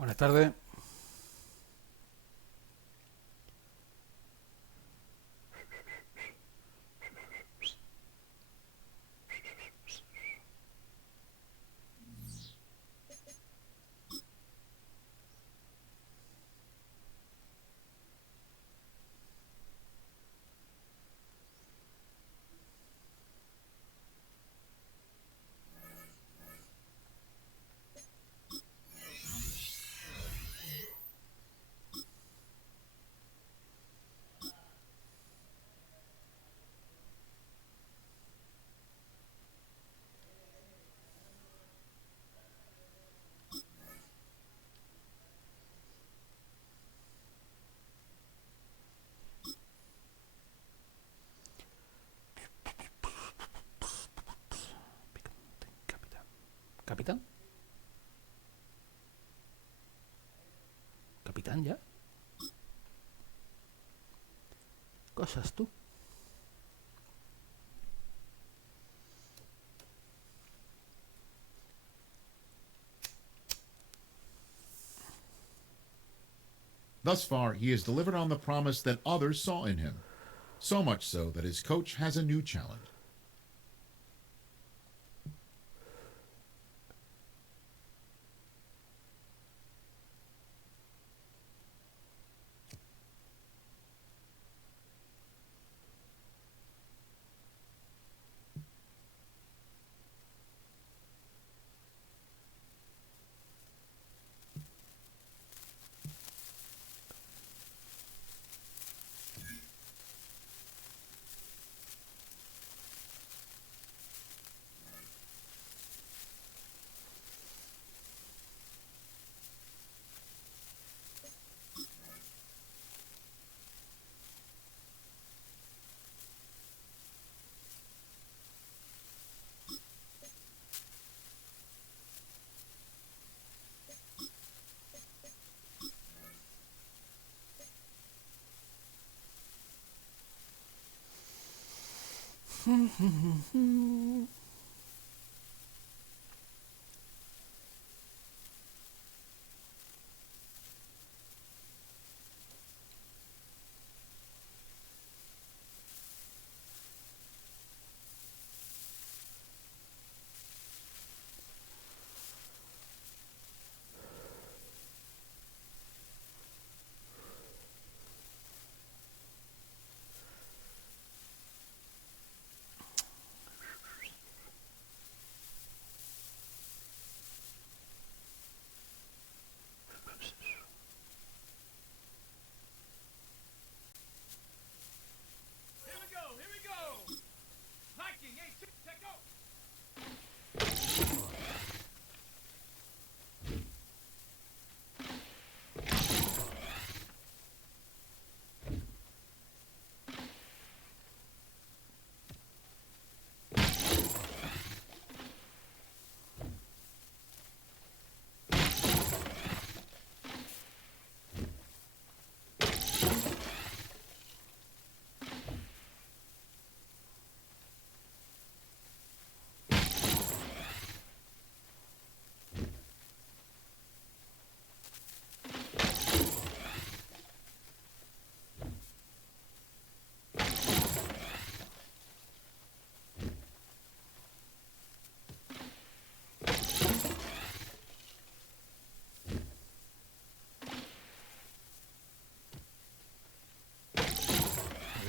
Buenas tardes. Capitán. ¿Capitán? ¿Capitán ya? Cosas tú. Thus far, he has delivered on the promise that others saw in him. So much so that his coach has a new challenge.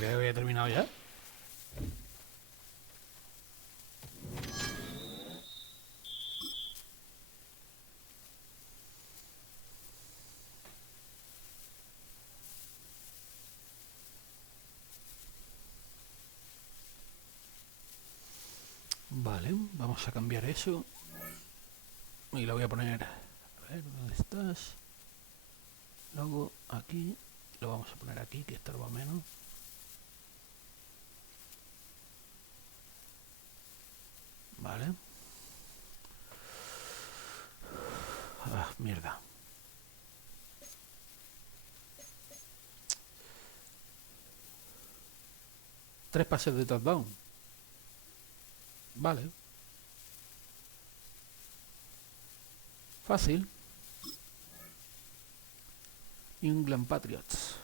Creo que había terminado ya. Vale, vamos a cambiar eso. Y lo voy a poner... A ver, ¿dónde estás? Luego aquí. Lo vamos a poner aquí, que estorba menos. Vale. Ah, mierda. Tres pases de touchdown. Vale. Fácil. New England Patriots.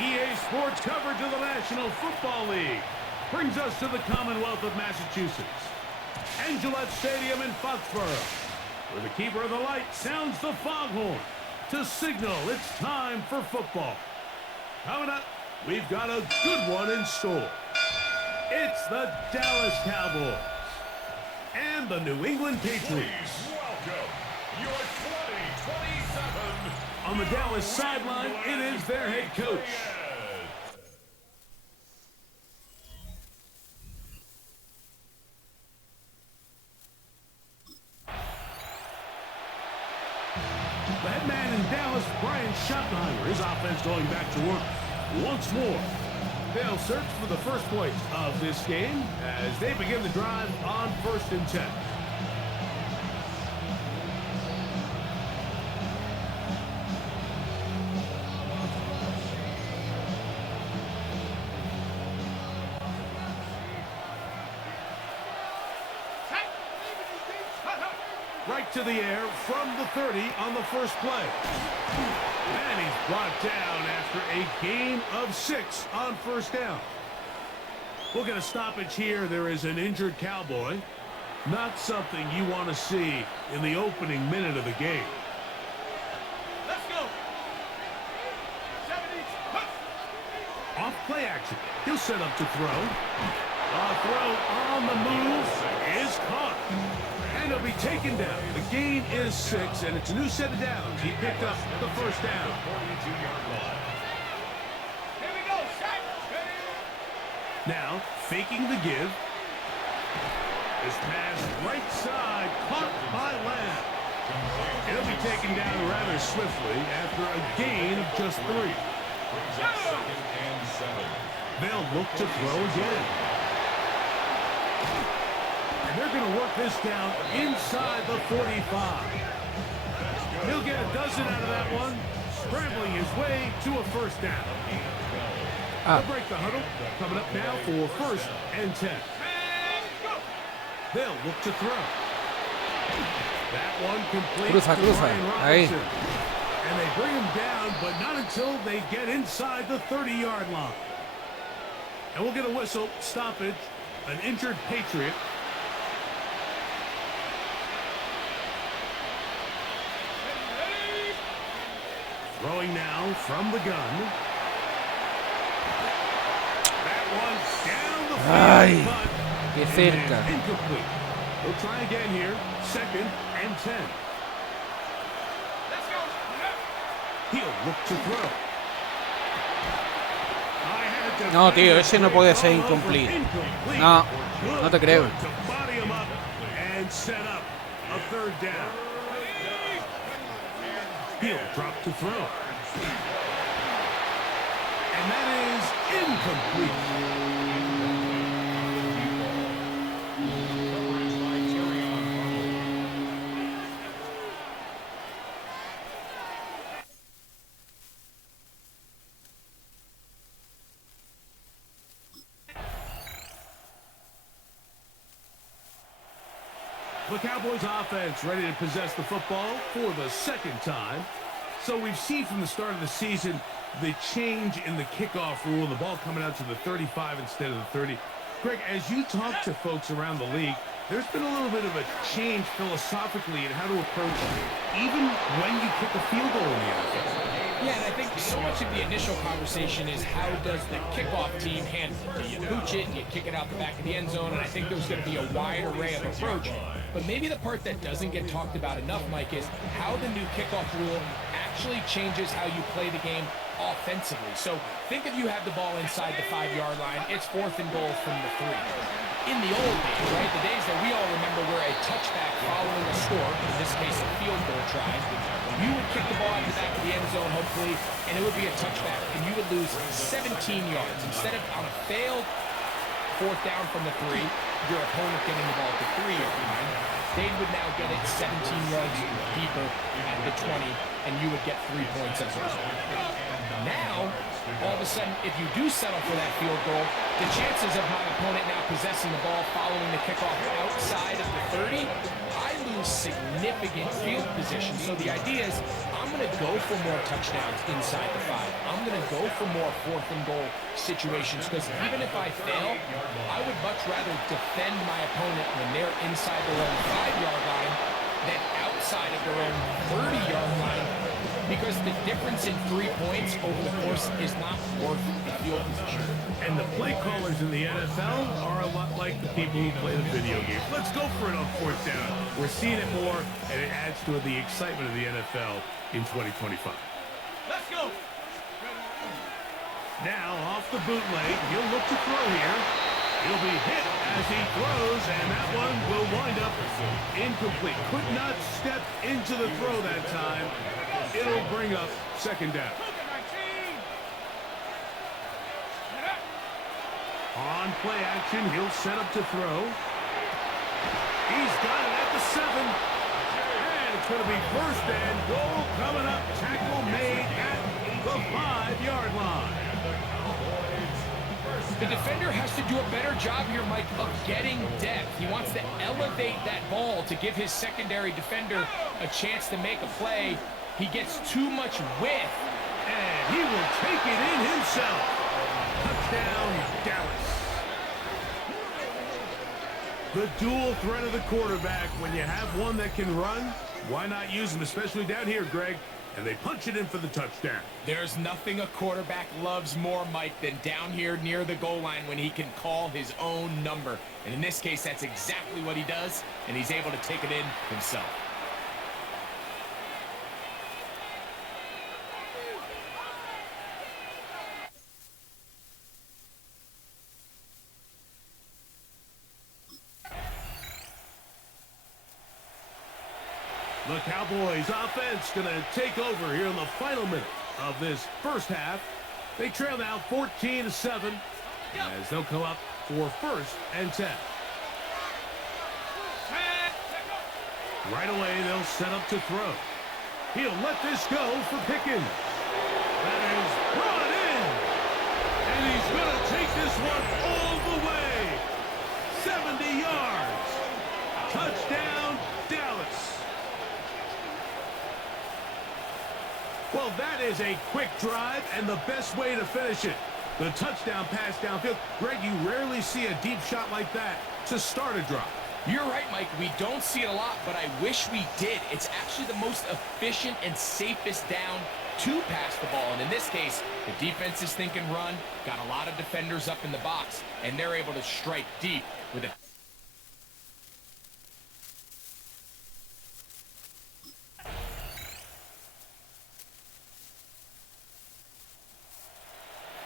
EA Sports coverage of the National Football League brings us to the Commonwealth of Massachusetts and Gillette Stadium in Foxborough, where the keeper of the light sounds the foghorn to signal it's time for football. Coming up, we've got a good one in store. It's the Dallas Cowboys and the New England Patriots. Please welcome your 2027. On the Dallas sideline, it is their head coach. The head man in Dallas, Brian Schottenheimer, his offense going back to work once more. They'll search for the first place of this game as they begin the drive on 1st and 10. Right to the air from the 30 on the first play. And he's brought down after a gain of 6 on 1st down. We'll get a stoppage here. There is an injured Cowboy. Not something you want to see in the opening minute of the game. Let's go. Off play action. He'll set up to throw. A throw on the move is caught. And he'll be taken down. The gain is 6, and it's a new set of downs. He picked up the 1st down. 42-yard line. Here we go, set. Now, faking the give. This pass right side, caught by Lamb. He'll be taken down rather swiftly after a gain of just 3. Brings up 2nd and 7. They'll look to throw again. And they're going to work this down inside the 45. He'll get a dozen out of that one, scrambling his way to a 1st down. They'll break the huddle. Coming up now for 1st and 10. They'll look to throw. That one complete Cruza, to cruza. Brian Ahí. Robinson. And they bring him down, but not until they get inside the 30-yard line. And we'll get a whistle, stoppage, an injured Patriot. Throwing now from the gun. That one's down the Ay, field, but qué it cerca. is incomplete. We'll try again here. 2nd and 10. Let's go. He'll look to throw. I had to No, tío, ese no puede ser incomplete. No, no te creo. To body him up and set up a 3rd down. He'll drop to throw. And that is incomplete. Coverage by Terry on fumble. The Cowboys offense ready to possess the football for the 2nd time. So we've seen from the start of the season the change in the kickoff rule, the ball coming out to the 35 instead of the 30. Greg, as you talk to folks around the league, there's been a little bit of a change philosophically in how to approach even when you kick a field goal in the NFL. Yeah, and I think so much of the initial conversation is how does the kickoff team handle it? Do you pooch it and you kick it out the back of the end zone? And I think there's going to be a wide array of approach. But maybe the part that doesn't get talked about enough, Mike, is how the new kickoff rule actually changes how you play the game offensively. So think if you have the ball inside the 5-yard line, it's 4th and goal from the 3. In the old days, right, the days that we all remember were a touchback following a score, in this case a field goal try, you would kick the ball out the back of the end zone, hopefully, and it would be a touchback, and you would lose 17 yards. Instead of on a failed 4th down from the 3, your opponent getting the ball at the 3-yard line, they would now get it 17 yards deeper at the 20, and you would get 3 points as a result. Now, all of a sudden, if you do settle for that field goal, the chances of my opponent now possessing the ball following the kickoff outside of the 30, I lose significant field position. So the idea is I'm going to go for more touchdowns inside the 5. I'm going to go for more 4th and goal situations because even if I fail, I would much rather defend my opponent when they're inside their own 5-yard line than outside of their own 30-yard line, because the difference in 3 points over the course is not worth the field position. And the play callers in the NFL are a lot like the people who play the video games. Let's go for it on 4th down. We're seeing it more, and it adds to the excitement of the NFL in 2025. Let's go! Now, off the bootleg, he'll look to throw here. He'll be hit as he throws, and that one will wind up incomplete. Could not step into the throw that time. It'll bring up 2nd down. On play action, he'll set up to throw. He's got it at the 7. And it's going to be 1st and goal coming up. Tackle made at the 5-yard line. The defender has to do a better job here, Mike, of getting depth. He wants to elevate that ball to give his secondary defender a chance to make a play. He gets too much width. And he will take it in himself. Touchdown, Dallas. The dual threat of the quarterback. When you have one that can run, why not use him, especially down here, Greg? And they punch it in for the touchdown. There's nothing a quarterback loves more, Mike, than down here near the goal line when he can call his own number. And in this case, that's exactly what he does, and he's able to take it in himself. The Cowboys offense going to take over here in the final minute of this first half. They trail now 14-7 as they'll come up for 1st and 10. Right away, they'll set up to throw. He'll let this go for Pickens. That is brought in. And he's going to take this one all the way. 70 yards. Touchdown, Dallas. Well, that is a quick drive and the best way to finish it. The touchdown pass downfield. Greg, you rarely see a deep shot like that to start a drive. You're right, Mike. We don't see it a lot, but I wish we did. It's actually the most efficient and safest down to pass the ball. And in this case, the defense is thinking run, got a lot of defenders up in the box, and they're able to strike deep with it.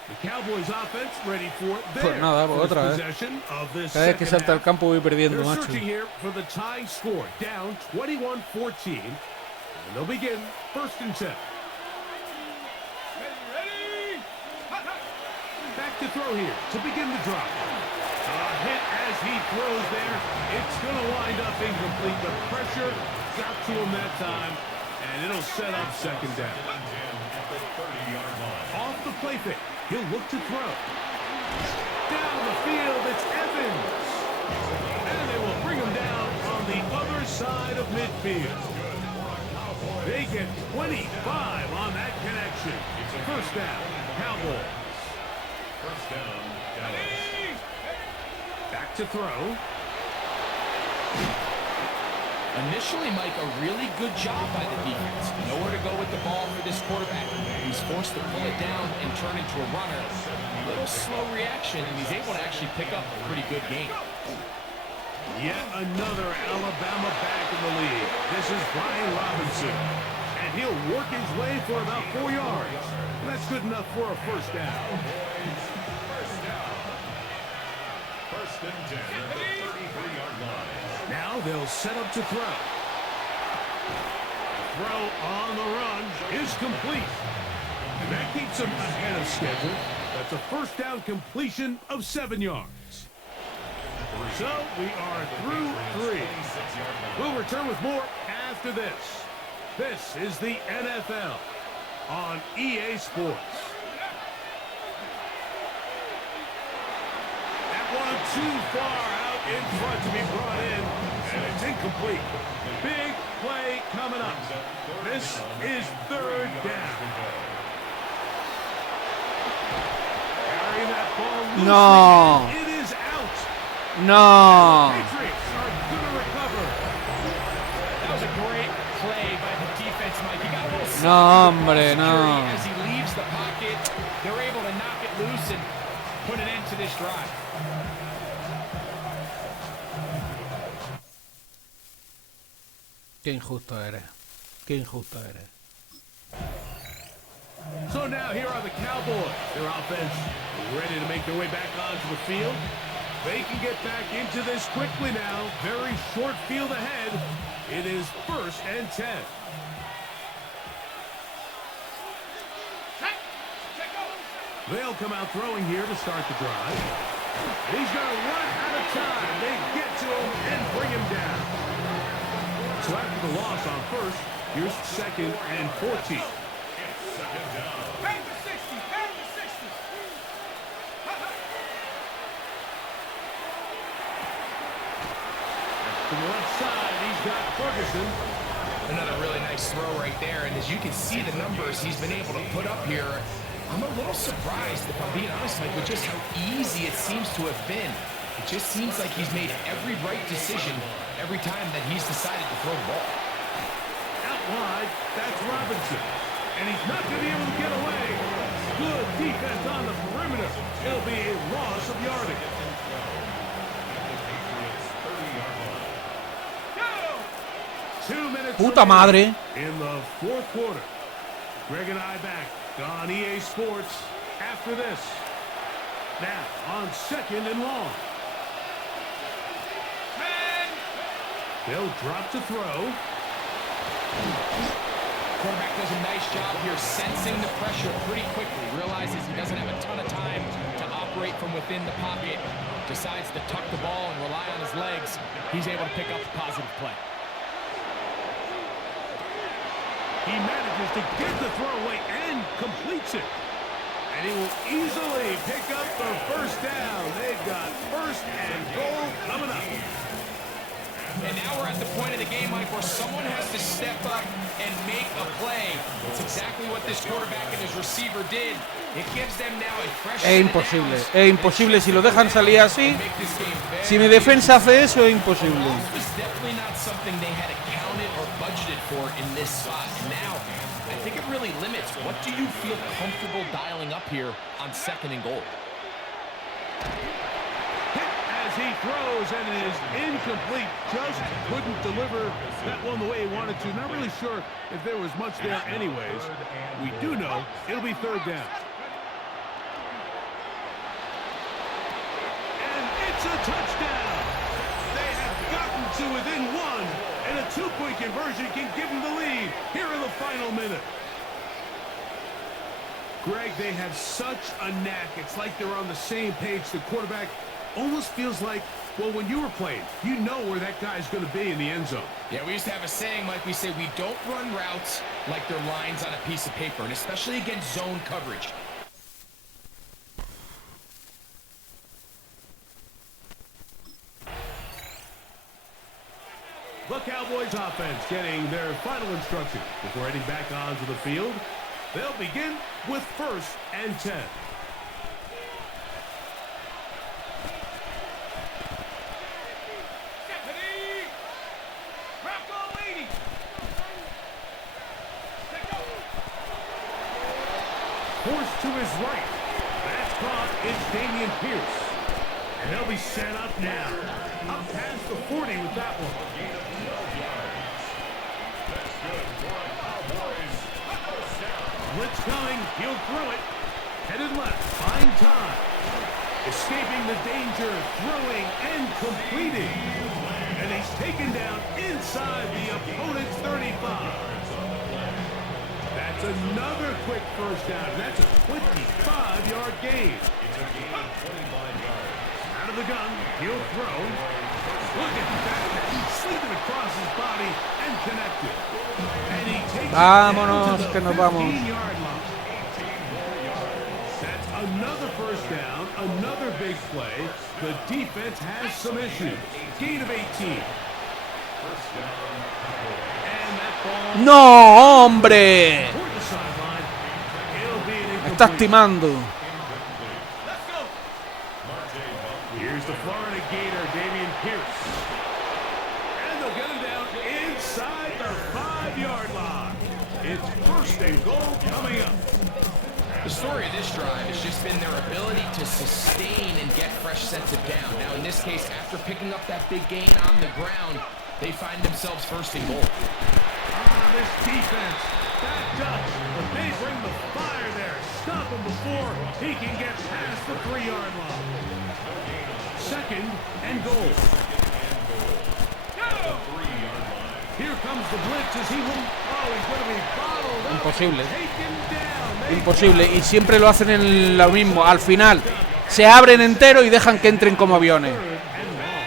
The Cowboys offense ready for Pues their nada, first otra, possession of this Cada vez que second salta al half. campo voy perdiendo, They're macho. searching here for the tying score, down 21-14. And they'll begin 1st and 10. Back to throw here to begin the drive. A hit as he throws there. It's going to wind up incomplete. The pressure got to him that time, and it'll set up 2nd down. Off the play fake, he'll look to throw. Down the field, it's Evans. And they will bring him down on the other side of midfield. They get 25 on that connection. 1st down, Cowboys. 1st down, Dallas. Back to throw. Initially, Mike, a really good job by the defense. Nowhere to go with the ball for this quarterback. He's forced to pull it down and turn into a runner. A little slow reaction, and he's able to actually pick up a pretty good game. Yet another Alabama back in the league. This is Brian Robinson. And he'll work his way for about 4 yards. That's good enough for a first down. First and 10 at the 33-yard line. Now they'll set up to throw. Throw on the run is complete. And that keeps him ahead of schedule. That's a first down completion of 7 yards. So we are through 3. We'll return with more after this. This is the NFL on EA Sports. That one too far out in front to be brought in, and it's incomplete. Big play coming up. This is third down. Carrying that ball loosely, No. and it is out. No. Patriots are going to recover. That was a great play by the defense, Mike. He got a little No, hombre, security no. as he leaves the pocket. They're able to knock it loose and put an end to this drive. Qué injusto eres. Qué injusto eres. So now here are the Cowboys. Their offense ready to make their way back onto the field. They can get back into this quickly now. Very short field ahead. It is first and 10. They'll come out throwing here to start the drive. He's going to run out of time. They get to him and bring him down. So after the loss on first, here's second and 14. To the left side, he's got Ferguson. Another really nice throw right there, and as you can see the numbers he's been able to put up here, I'm a little surprised, if I'm being honest, Mike, with just how easy it seems to have been. It just seems like he's made every right decision every time that he's decided to throw the ball. Out wide, that's Robinson. And he's not going to be able to get away. Good defense on the perimeter. It'll be a loss of yardage. Puta madre. In the fourth quarter. Greg and I back on EA Sports after this. Now on second and long. They'll drop to throw. Quarterback does a nice job here sensing the pressure pretty quickly. Realizes he doesn't have a ton of time to operate from within the pocket. Decides to tuck the ball and rely on his legs. He's able to pick up a positive play. He manages to get the throw away and completes it. And he will easily pick up the first down. They've got first and goal coming up. And now we're at the point of the game, Mike, where someone has to step up and make a play. It's exactly what this quarterback and his receiver did. It gives them now a fresh Es imposible. Es imposible. Si lo dejan salir así, si mi defensa hace eso, es imposible. This was definitely not something they had accounted or budgeted for in this spot. And now, I think it really limits. What do you feel comfortable dialing up here on second and goal? As he throws, and it is incomplete. Just couldn't deliver that one the way he wanted to. Not really sure if there was much there anyways. We do know it'll be third down. And it's a touchdown. They have gotten to within one, and a two-point conversion can give them the lead here in the final minute. Greg, they have such a knack. It's like they're on the same page. The quarterback almost feels like, well, when you were playing, you know where that guy's going to be in the end zone. Yeah, we used to have a saying, Mike, we say we don't run routes like they're lines on a piece of paper, and especially against zone coverage. The Cowboys offense getting their final instruction before heading back onto the field. They'll begin with first and 10. to his right. That's caught. It's Dameon Pierce. And he'll be set up now. Up past the 40 with that one. Blitz coming. He'll throw it. Headed left. Fine time. Escaping the danger. Throwing and completing. And he's taken down inside the opponent's 35. That's another quick first down. That's a 25-yard gain. Out of the gun, he'll throw. Look at that. He's slipping across his body and connected. And he takes Vámonos, it que down nos to the vamos. 15-yard line. That's another first down, another big play. The defense has some issues. Gain of 18. And that ball ¡No, hombre! toward the sideline. It'll be an Me estás incomplete. timando. Here's the Florida Gator, Dameon Pierce. And they'll get him down inside the 5-yard line. It's first and goal coming up. The story of this drive has just been their ability to sustain and get fresh sets of down. Now, in this case, after picking up that big gain on the ground, they find themselves first and goal. This defense backed up, but they bring the fire there. Stop him before he can get past the 3-yard line. Second and goal. Here comes the blitz as he will. Oh, he's going to be bottled up. Imposible. Taken down. Imposible. Y siempre lo hacen en lo mismo. Al final se abren entero y dejan que entren como aviones. Third and long.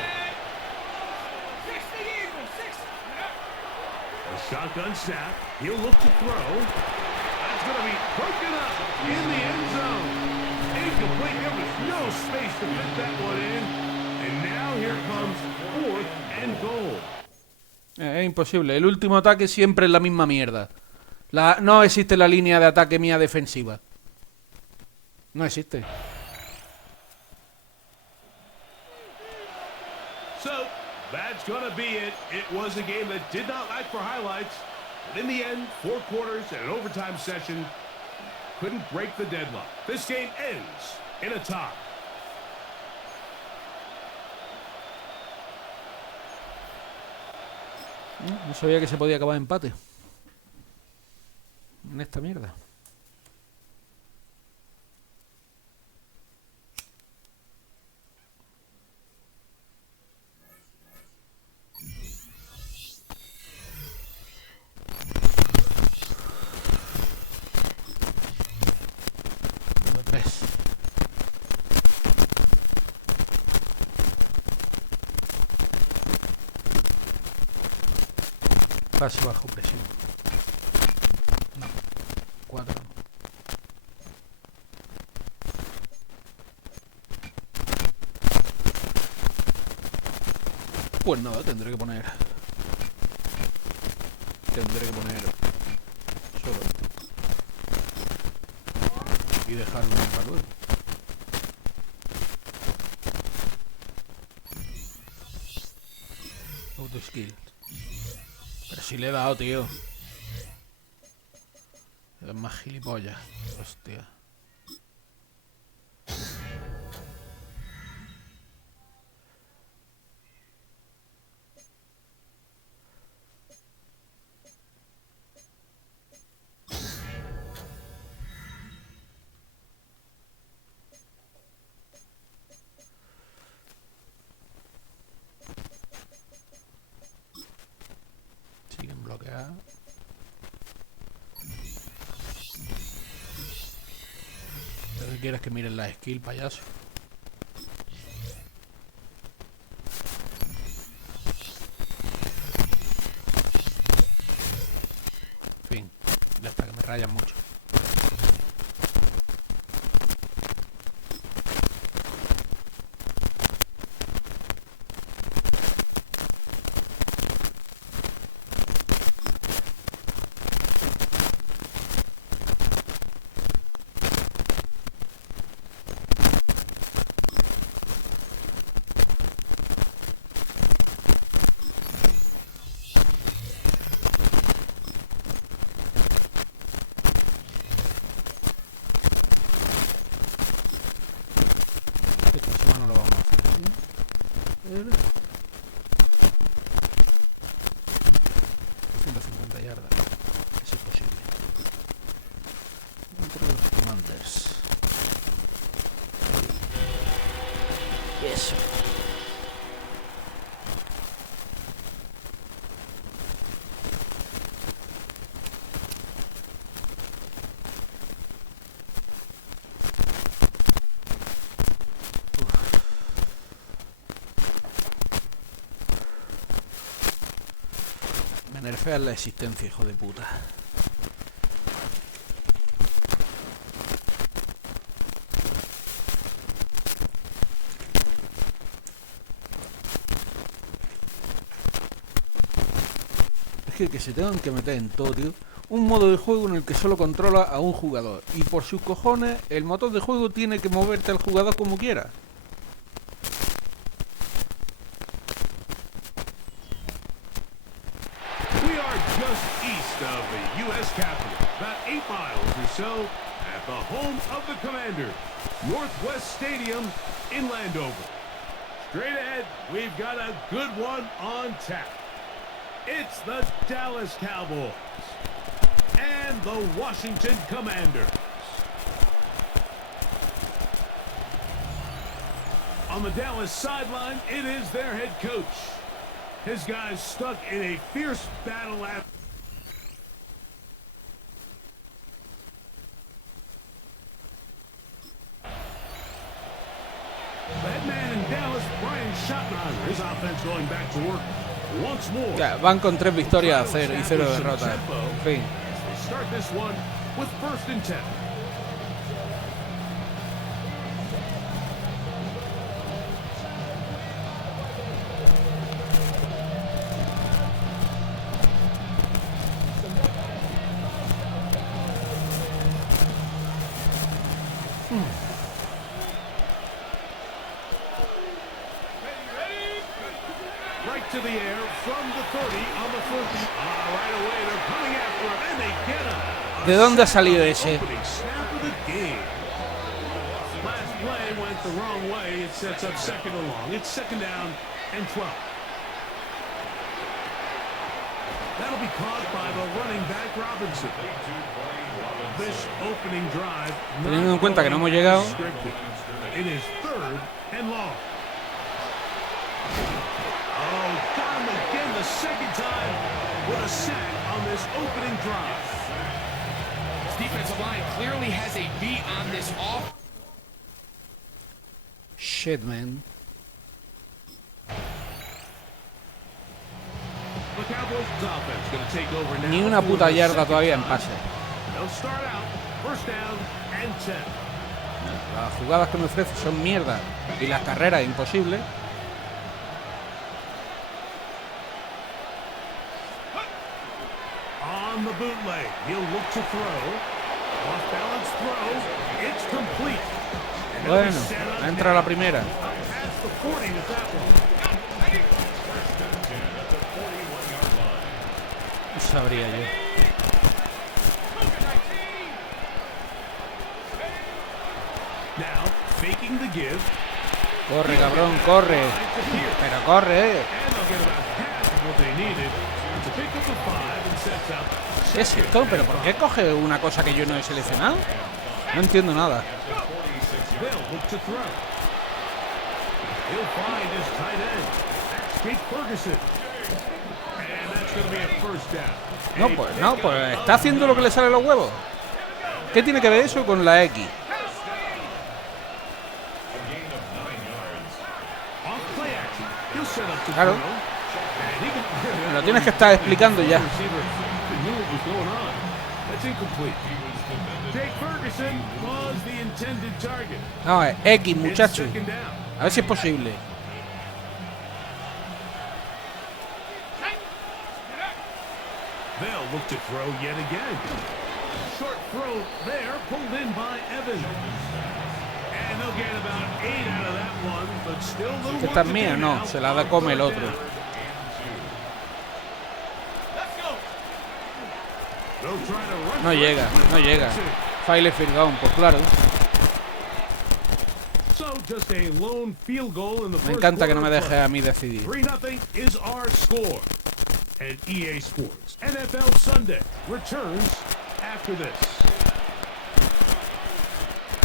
A shotgun snap. He'll look to throw. That's going to be broken up in the end zone. Incomplete. There was no space to fit that one in. And now here comes fourth and goal. Es imposible. El último ataque siempre es la misma mierda. No existe la línea de ataque mía defensiva. No existe. So, that's going to be it. It was a game that did not lack for highlights. But in the end, 4 quarters and an overtime session couldn't break the deadlock. This game ends in a tie. No sabía que se podía acabar empate. En esta mierda. Número 3. Pase bajo presión. No. 4. Pues nada, tendré que poner solo y dejarlo para luego. Auto skill. Pero si le he dado, tío. Es más gilipollas. Hostia. Siguen bloqueados. ¿Lo que quieres que miren la skill, payaso? En fin, ya está, que me rayan mucho. Me nerfean la existencia, hijo de puta. Que se tengan que meter en todo, tío. Un modo de juego en el que solo controla a un jugador. Y por sus cojones, el motor de juego tiene que moverte al jugador como quiera. We are just east of the U.S. capital, about 8 miles or so, at the home of the Commanders, Northwest Stadium in Landover. Straight ahead, we've got a good one on tap. It's the Dallas Cowboys and the Washington Commanders. On the Dallas sideline, it is their head coach. His guys stuck in a fierce battle at... The head man in Dallas, Brian Schottenheimer, his offense going back to work. Ya, van con 3 victorias a 0 y 0 derrotas. En fin. To the air from the 30 on the 40. Right away, they're coming after him, and they get him. ¿De dónde ha salido ese? Snap of the game. Last play went the wrong way. It sets up second and long. It's second down and 12. That'll be caught by the running back Robinson. This opening drive. Teniendo en cuenta que no hemos llegado. It is third and long. Oh, got him again the second time with a sack on this opening drive. This defensive line clearly has a beat on this off. Shit, man. The Cowboys offense going to take over now. Ni una puta yarda todavía en pase. They'll start out first down and 10. Las jugadas que me ofrece son mierda y las carreras imposibles. On the bootleg, he'll look to throw. Off balance throw. It's complete. Bueno, entra la primera. Past the 40 with that one. No sabría yo. Now, faking the give. Corre, cabrón, corre. Pero corre. ¿Qué es esto? ¿Pero por qué coge una cosa que yo no he seleccionado? No entiendo nada. No, pues está haciendo lo que le sale a los huevos. ¿Qué tiene que ver eso con la X? Claro. Me lo tienes que estar explicando ya. No, es X, muchacho. A ver si es posible. They'll look to throw yet again. Short throw there, pulled in by Evans. And they'll get about 8 out of that one, but still a little. ¿Esta es mía? No, se la da come el otro. No llega, no llega. Faile field goal, pues claro. Me encanta que no me deje a mí decidir. 3-0 is our score. And EA Sports NFL Sunday returns after this.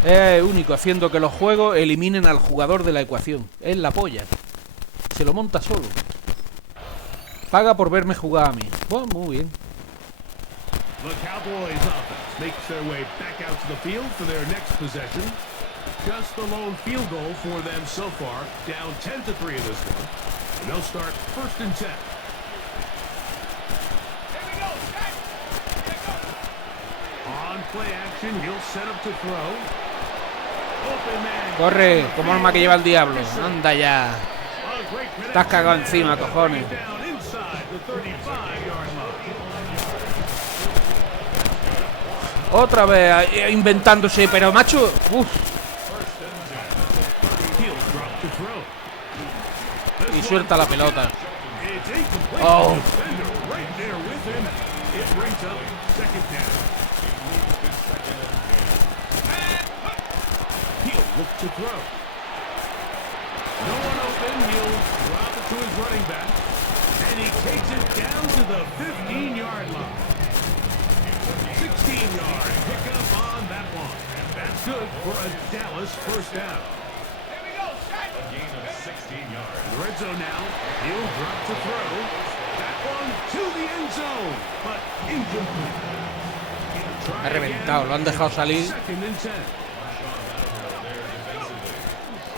Es único, haciendo que los juegos eliminen al jugador de la ecuación. Es la polla. Se lo monta solo. Paga por verme jugar a mí. Bueno, muy bien. The Cowboys offense makes their way back out to the field for their next possession. Just the lone field goal for them so far. Down 10-3 in this one. And they'll start first and 10. play action. He'll set up to throw. Open man. Corre, como arma que lleva el diablo. Anda ya. Estás cagado encima, cojones. Otra vez inventándose, pero macho. Uf. Y suelta la pelota. Oh. Look to throw. No one open. He'll drop it to his running back. And he takes it down to the 15-yard line. 16-yard pickup on that one. That's good for a Dallas first down. A gain of 16 yards. The red zone now. He'll drop to throw. That one to the end zone. But incomplete. Ha reventado, lo han dejado salir. Second and 10.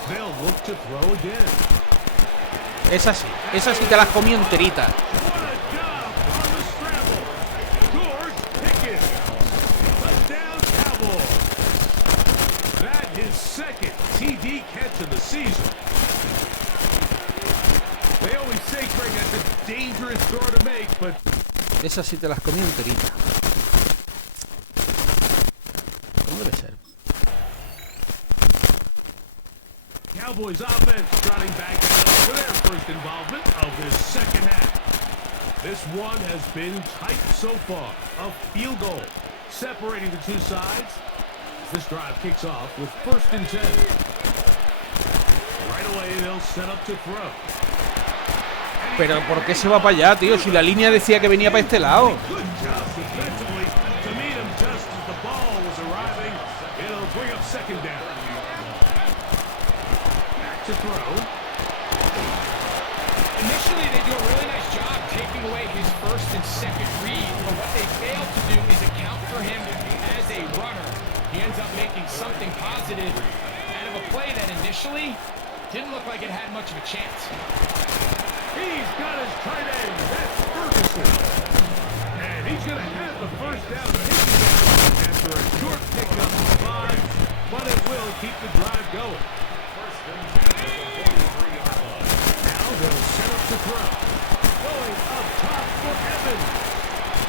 They'll look to throw again. Esas sí te las comió enterita. What a job on the scramble. George Pickens. Touchdown Cowboys. That is second TD catch of the season. They always say, Greg, that's a dangerous throw to make, but Esas sí te las comió enterita. ¿Cómo debe ser? Cowboys offense trotting back out for their first involvement of this second half. This one has been tight so far. A field goal separating the two sides. This drive kicks off with first and 10. Right away they'll set up to throw. Pero ¿por qué se va para allá, tío? Si la línea decía que venía para este lado. Good job defensively to meet him just as the ball was arriving. It'll bring up second down. To throw. Initially, they do a really nice job taking away his first and second read, but what they fail to do is account for him as a runner. He ends up making something positive out of a play that initially didn't look like it had much of a chance. He's got his tight end. That's Ferguson. And he's going to have the first down after a short pickup of 5, but it will keep the drive going.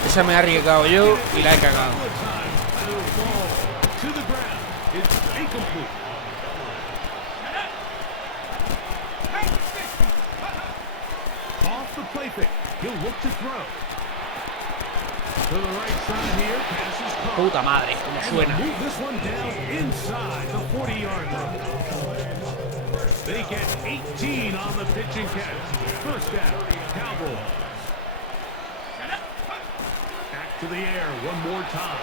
Esa me ha arriesgado yo y la he cagado. Off the play pick. He'll look to throw. To the right side here. Passes caught. Puta madre, como suena. Move this one down inside the 40-yard line. They get 18 on the pitch and catch. First down, Cowboys. Back to the air one more time.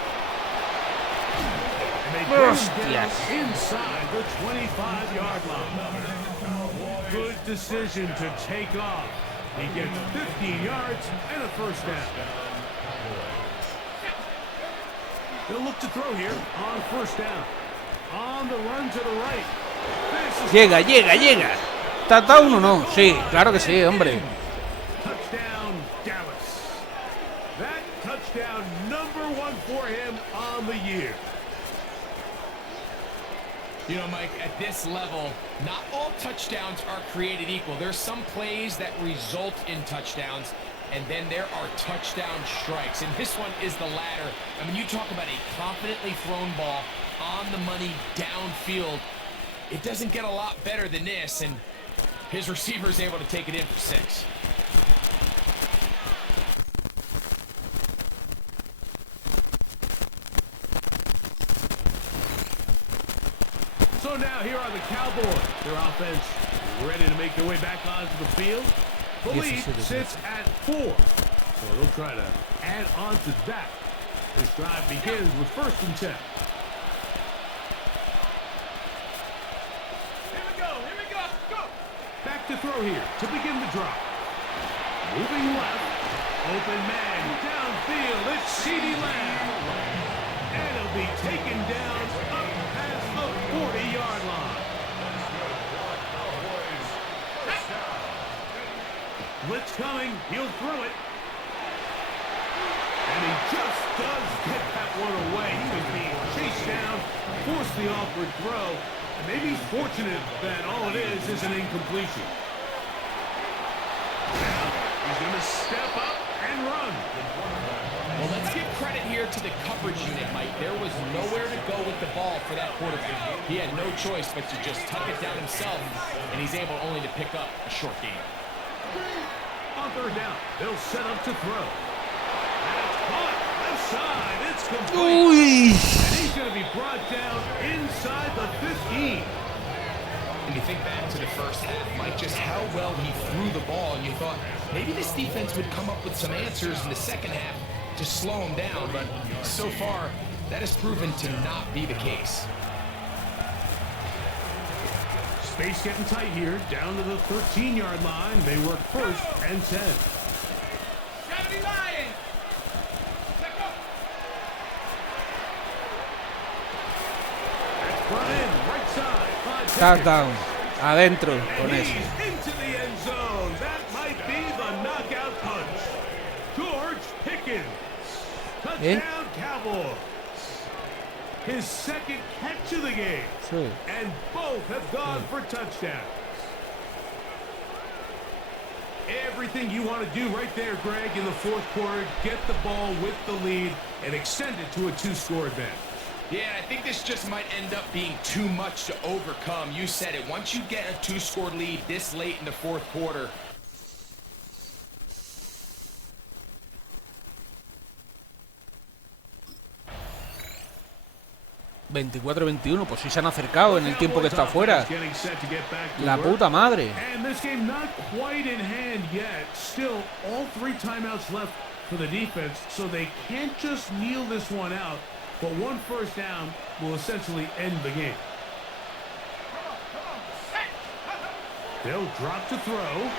And they bring him down inside the 25-yard line. Good decision to take off. He gets 15 yards and a first down. They'll look to throw here on first down. On the run to the right. Llega. ¿Está uno o no? Sí, claro que sí, hombre. Touchdown, Dallas. That touchdown number 1 for him on the year. You know, Mike, at this level, not all touchdowns are created equal. There's some plays that result in touchdowns, and then there are touchdown strikes. And this one is the latter. I mean, you talk about a confidently thrown ball on the money downfield. It doesn't get a lot better than this, and his receiver is able to take it in for 6. So now here are the Cowboys. Their offense ready to make their way back onto the field. The lead sits at 4. So they'll try to add on to that. This drive begins with first and 10. Back to throw here to begin the drop. Moving left. Open man downfield. It's CeeDee Lamb. And he'll be taken down up past the 40-yard line. Blitz coming. He'll throw it. And he just does get that one away. He was being chased down, forced the awkward throw. And maybe he's fortunate that all it is an incompletion. Now he's going to step up and run. Well, let's give credit here to the coverage unit, Mike. There was nowhere to go with the ball for that quarterback. He had no choice but to just tuck it down himself, and he's able only to pick up a short gain. On third down, they'll set up to throw. And it's caught left side. It's complete. And he's going to be brought down inside the 15. And you think back to the first half, Mike, just how well he threw the ball, and you thought maybe this defense would come up with some answers in the second half to slow him down, but so far, that has proven to not be the case. Space getting tight here, down to the 13-yard line. They work first and 10. That's brought in, right side. Touchdown. Adentro con And eso. he's into the end zone. That might be the knockout punch. George Pickens. Touchdown, Cowboys. His second catch of the game. Sí. And both have gone for touchdowns. Everything you want to do right there, Greg, in the fourth quarter. Get the ball with the lead and extend it to a two-score advantage. Yeah, I think this just might end up being too much to overcome. You said it. Once you get a two-score lead this late in the fourth quarter, 24-21, pues sí se han acercado en el tiempo que está afuera. La puta madre. And this game not quite in hand yet. Still, all 3 timeouts left for the defense, so they can't just kneel this one out. But one first down will essentially end the game. They'll drop to throw.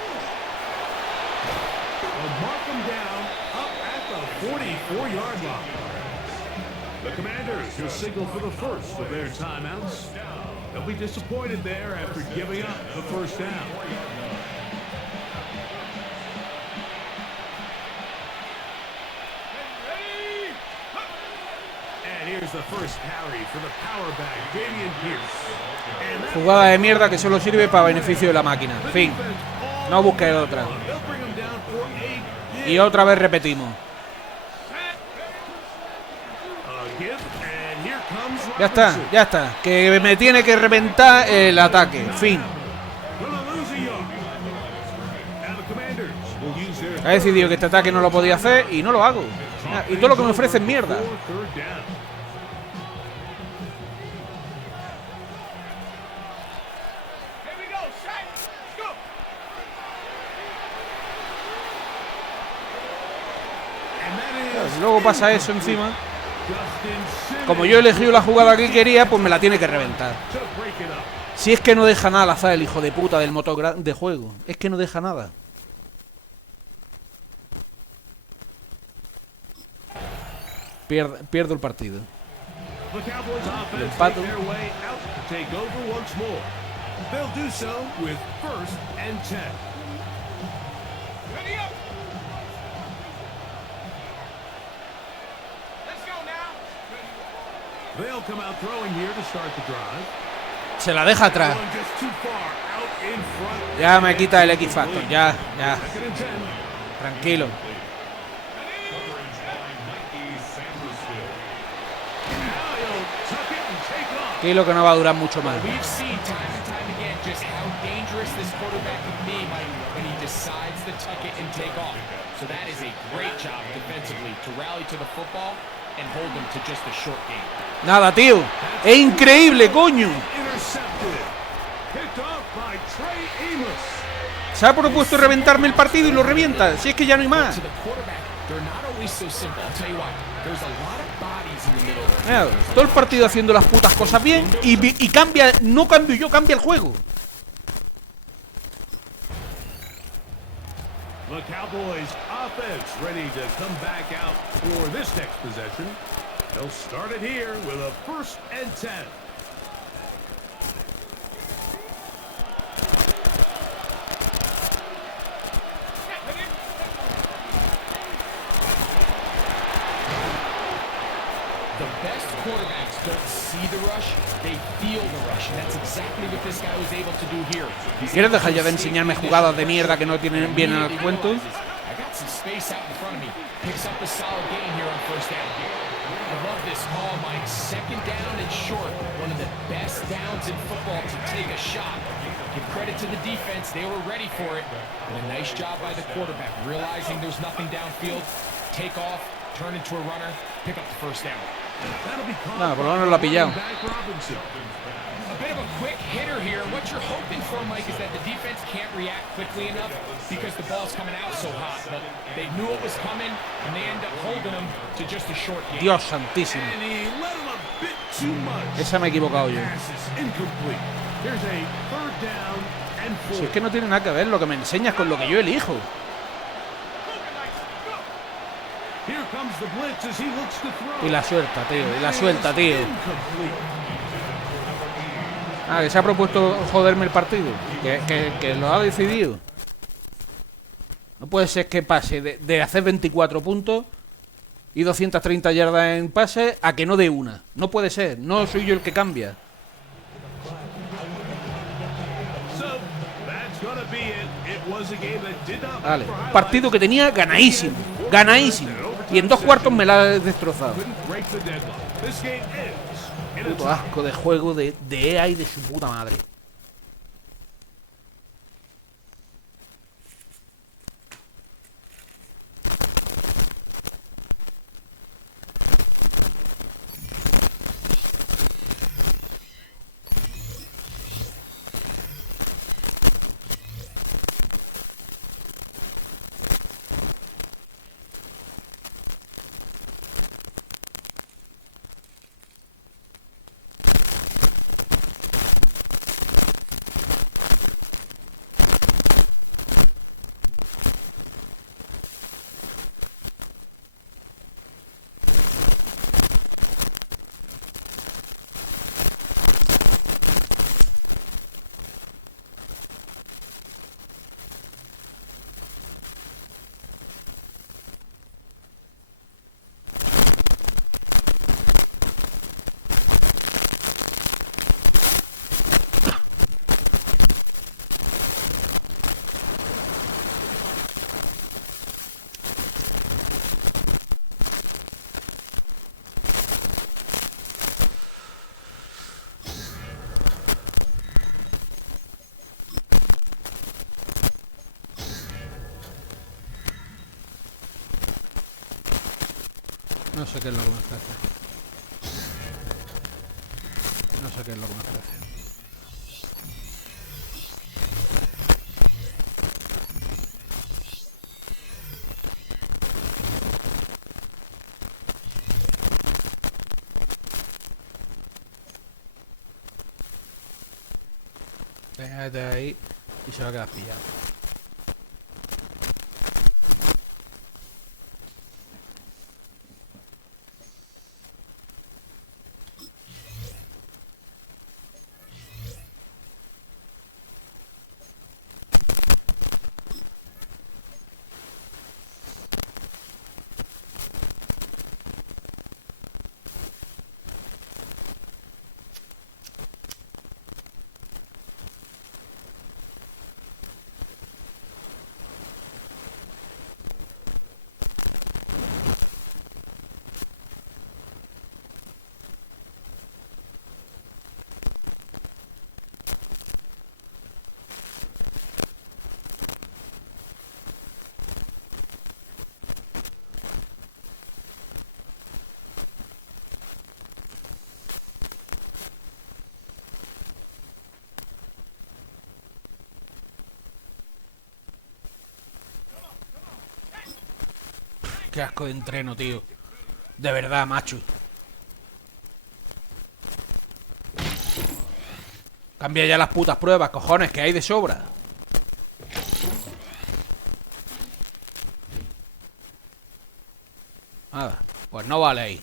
They'll mark them down up at the 44-yard line. The Commanders will signal for the first of their timeouts. They'll be disappointed there after giving up the first down. And here's the first carry for the power back, Damian Pierce. Jugada de mierda que solo sirve para beneficio de la máquina. Fin. No busques otra. Y otra vez repetimos. Ya está. Que me tiene que reventar el ataque. Fin. Ha decidido que este ataque no lo podía hacer y no lo hago. Y todo lo que me ofrece es mierda. Si luego pasa eso encima, como yo he elegido la jugada que quería, pues me la tiene que reventar. Si es que no deja nada al azar el hijo de puta del motor de juego. Es que no deja nada. Pierdo el partido. El empato. Se la deja atrás. Ya me quita el X-Factor. Ya. Tranquilo. Tranquilo que no va a durar mucho más. Nada, tío. Es increíble, coño. Se ha propuesto reventarme el partido y lo revienta. Si es que ya no hay más. Mira, todo el partido haciendo las putas cosas bien y cambia, no cambio yo, cambia el juego. The Cowboys offense ready to come back out for this next possession. They'll start it here with a 1st and 10. best quarterbacks don't see the rush, they feel the rush, and that's exactly what this guy was able to do here. ¿Quieres dejar ya de enseñarme jugadas de mierda que no tienen bien al cuento? I got some space out in front of me. Picks up a solid gain here on first down. I love this call, Mike. Second down and short. One of the best downs in football to take a shot. Give credit to the defense. They were ready for it. And a nice job by the quarterback, realizing there's nothing downfield. Take off, turn into a runner, pick up the first down. No, por lo menos lo ha pillado. A bit of a quick hitter here. What you're hoping for, Mike, is that the defense can't react quickly enough because the ball's coming out so hot. But they knew it was coming, and they end up holding them to just a short game. Dios santísimo. And he let him a bit too much. Esa me he equivocado yo. Passes incomplete. Here's a third down and Si 4. es que no tiene nada que ver lo que me enseñas con lo que yo elijo. Here comes the blitz as he looks to throw. Y la suelta, tío. Y la suelta, tío. Incomplete. Ah, que se ha propuesto joderme el partido. Que lo ha decidido. No puede ser que pase de hacer 24 puntos y 230 yardas en pase a que no dé una. No puede ser. No soy yo el que cambia. So, that's gonna be it. It was a game that did not Vale. make for Partido que tenía ganadísimo. Ganadísimo. Y en 2 cuartos me la ha destrozado. couldn't break the deadlock. This game ends in a Puto asco de juego de EA y de su puta madre. No sé qué es lo que me ofrece. No sé qué es lo que me ofrece. Déjate ahí y se va a quedar pillado. Qué asco de entreno, tío. De verdad, macho. Cambia ya las putas pruebas, cojones, que hay de sobra. Nada, pues no vale ahí.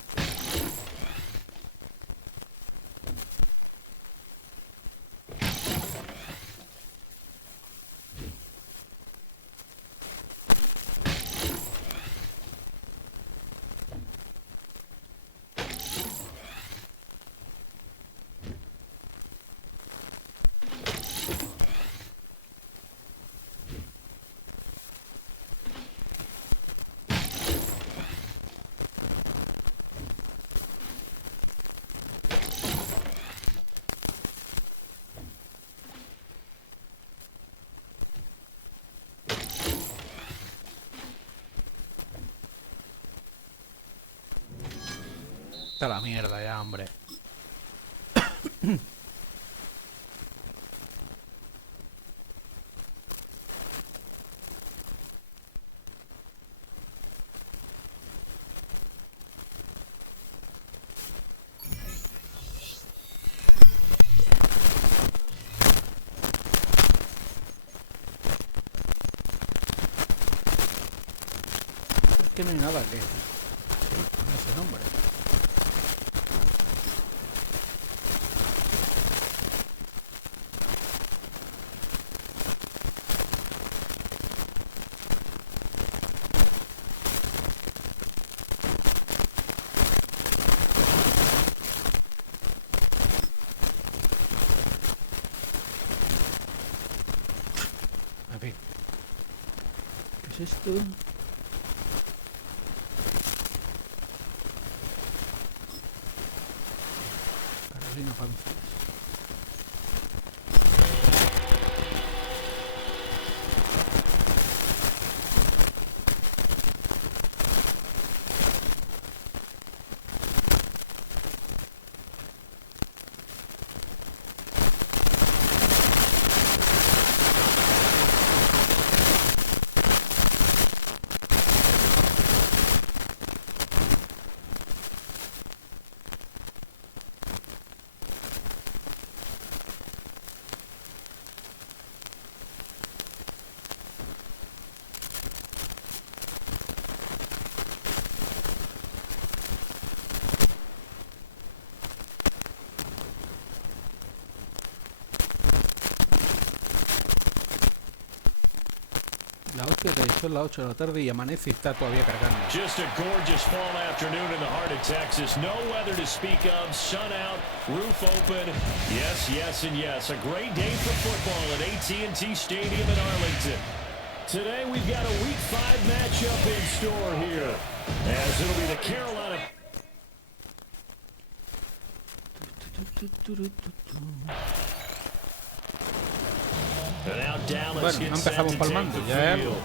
Vete a la mierda ya, hombre. Es que no hay nada que con ese nombre. En fin. ¿Qué es esto? Carolina Panthers. La hostia te son las 8 de la tarde y amanece y está todavía cargando. Just a gorgeous fall afternoon in the heart of Texas. No weather to speak of. Sun out, roof open. Yes, yes, and yes. A great day for football at AT&T Stadium in Arlington. Today we've got a Week 5 matchup in store here, as it'll be the Carolina. Bueno, no empezamos palmando, ya es algo.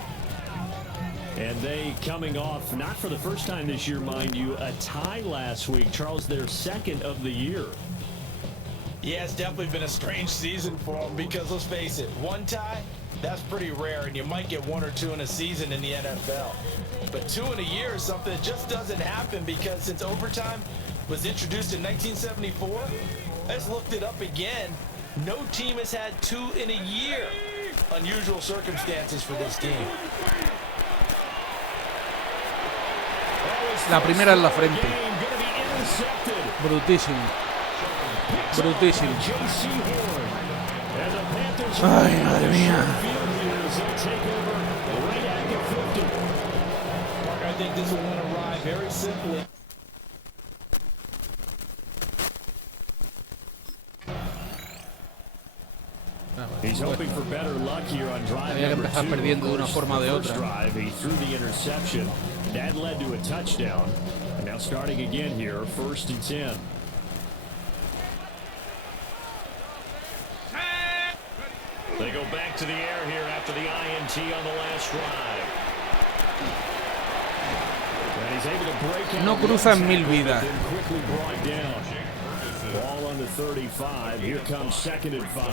And they coming off, not for the first time this year, mind you, a tie last week. Charles, their second of the year. Yeah, it's definitely been a strange season for them because, let's face it, one tie, that's pretty rare, and you might get one or two in a season in the NFL. But two in a year is something that just doesn't happen because since overtime was introduced in 1974, I just looked it up again. No team has had two in a year. Unusual circumstances for this team. La primera en la frente. Brutísimo. Brutísimo. Ay, madre mía. I think this will arrive very simply. He's hoping for better luck here on drive Había que number empezar 2. perdiendo de una forma o de First otra. drive, he threw the interception. That led to a touchdown. And now starting again here, 1st and 10. They go back to the air here after the INT on the last drive. And he's able to break out. No cruza en mil vidas. Then quickly brought down. Ball on the 35. Here comes 2nd and 5.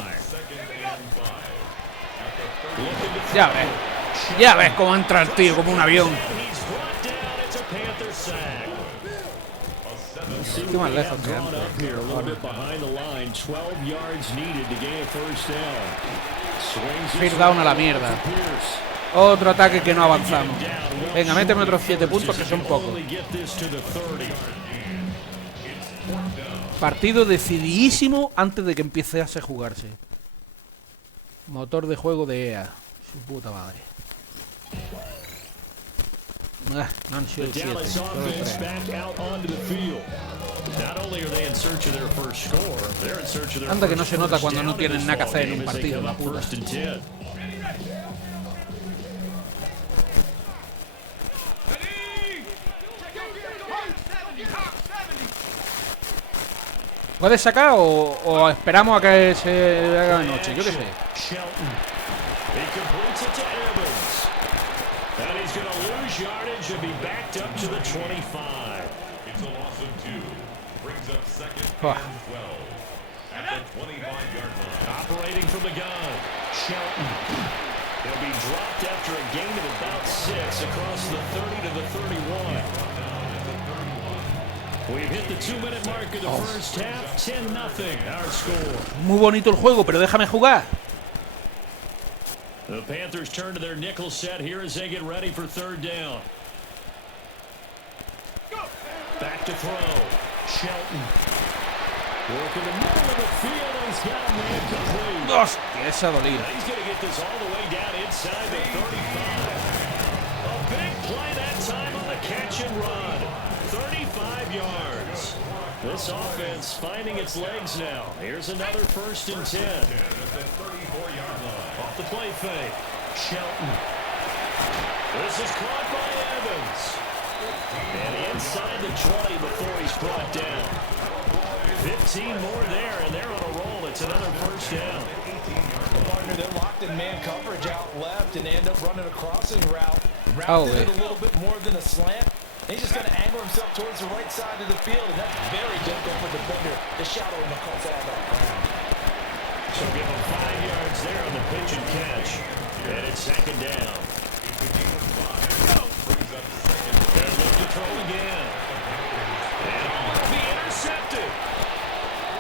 Ya ves cómo entra el tío como un avión. Estoy más lejos que antes. First down a la mierda. Otro ataque que no avanzamos. Venga, méteme otros 7 puntos que son pocos. Partido decididísimo antes de que empiece a jugarse. Motor de juego de EA. Su puta madre. No han sido 7. Anda que no se nota cuando no tienen nada que hacer en un partido, la puta. ¿Puedes sacar o esperamos a que se haga de noche? Yo qué sé. Shelton. He completes it to Evans. And he's going to lose yardage and be backed up to the 25. It's a loss of 2. Brings up second Huh. and 12. At the 25-yard line. Operating from the gun. Shelton. He'll be dropped after a gain of about 6 across the 30 to the 31. We've hit the 2-minute mark of the first half. 10-0 our score. Muy bonito el juego, pero déjame jugar. The Panthers turn to their nickel set here as they get ready for third down. Back to throw. Shelton. Work in the middle of the field. He's got a man complete. Hostia, esa dolida. He's going to get this all the way down inside the 35. A big play that time on the catch and run. 35 yards. This offense finding its legs now. Here's another 1st and 10. Off the play fake. Shelton. This is caught by Evans. And inside the 20 before he's brought down. 15 more there, and they're on a roll. It's another 1st down. Partner, they're locked in man coverage out left, and they end up running a crossing route. Oh, Route it a little bit more than a slant. He's just going to angle himself towards the right side of the field, and that's very difficult for the defender to shadow him across all that ground. So give him 5 yards there on the pitch and catch. And it's second down. They'll look to throw again. And will be intercepted.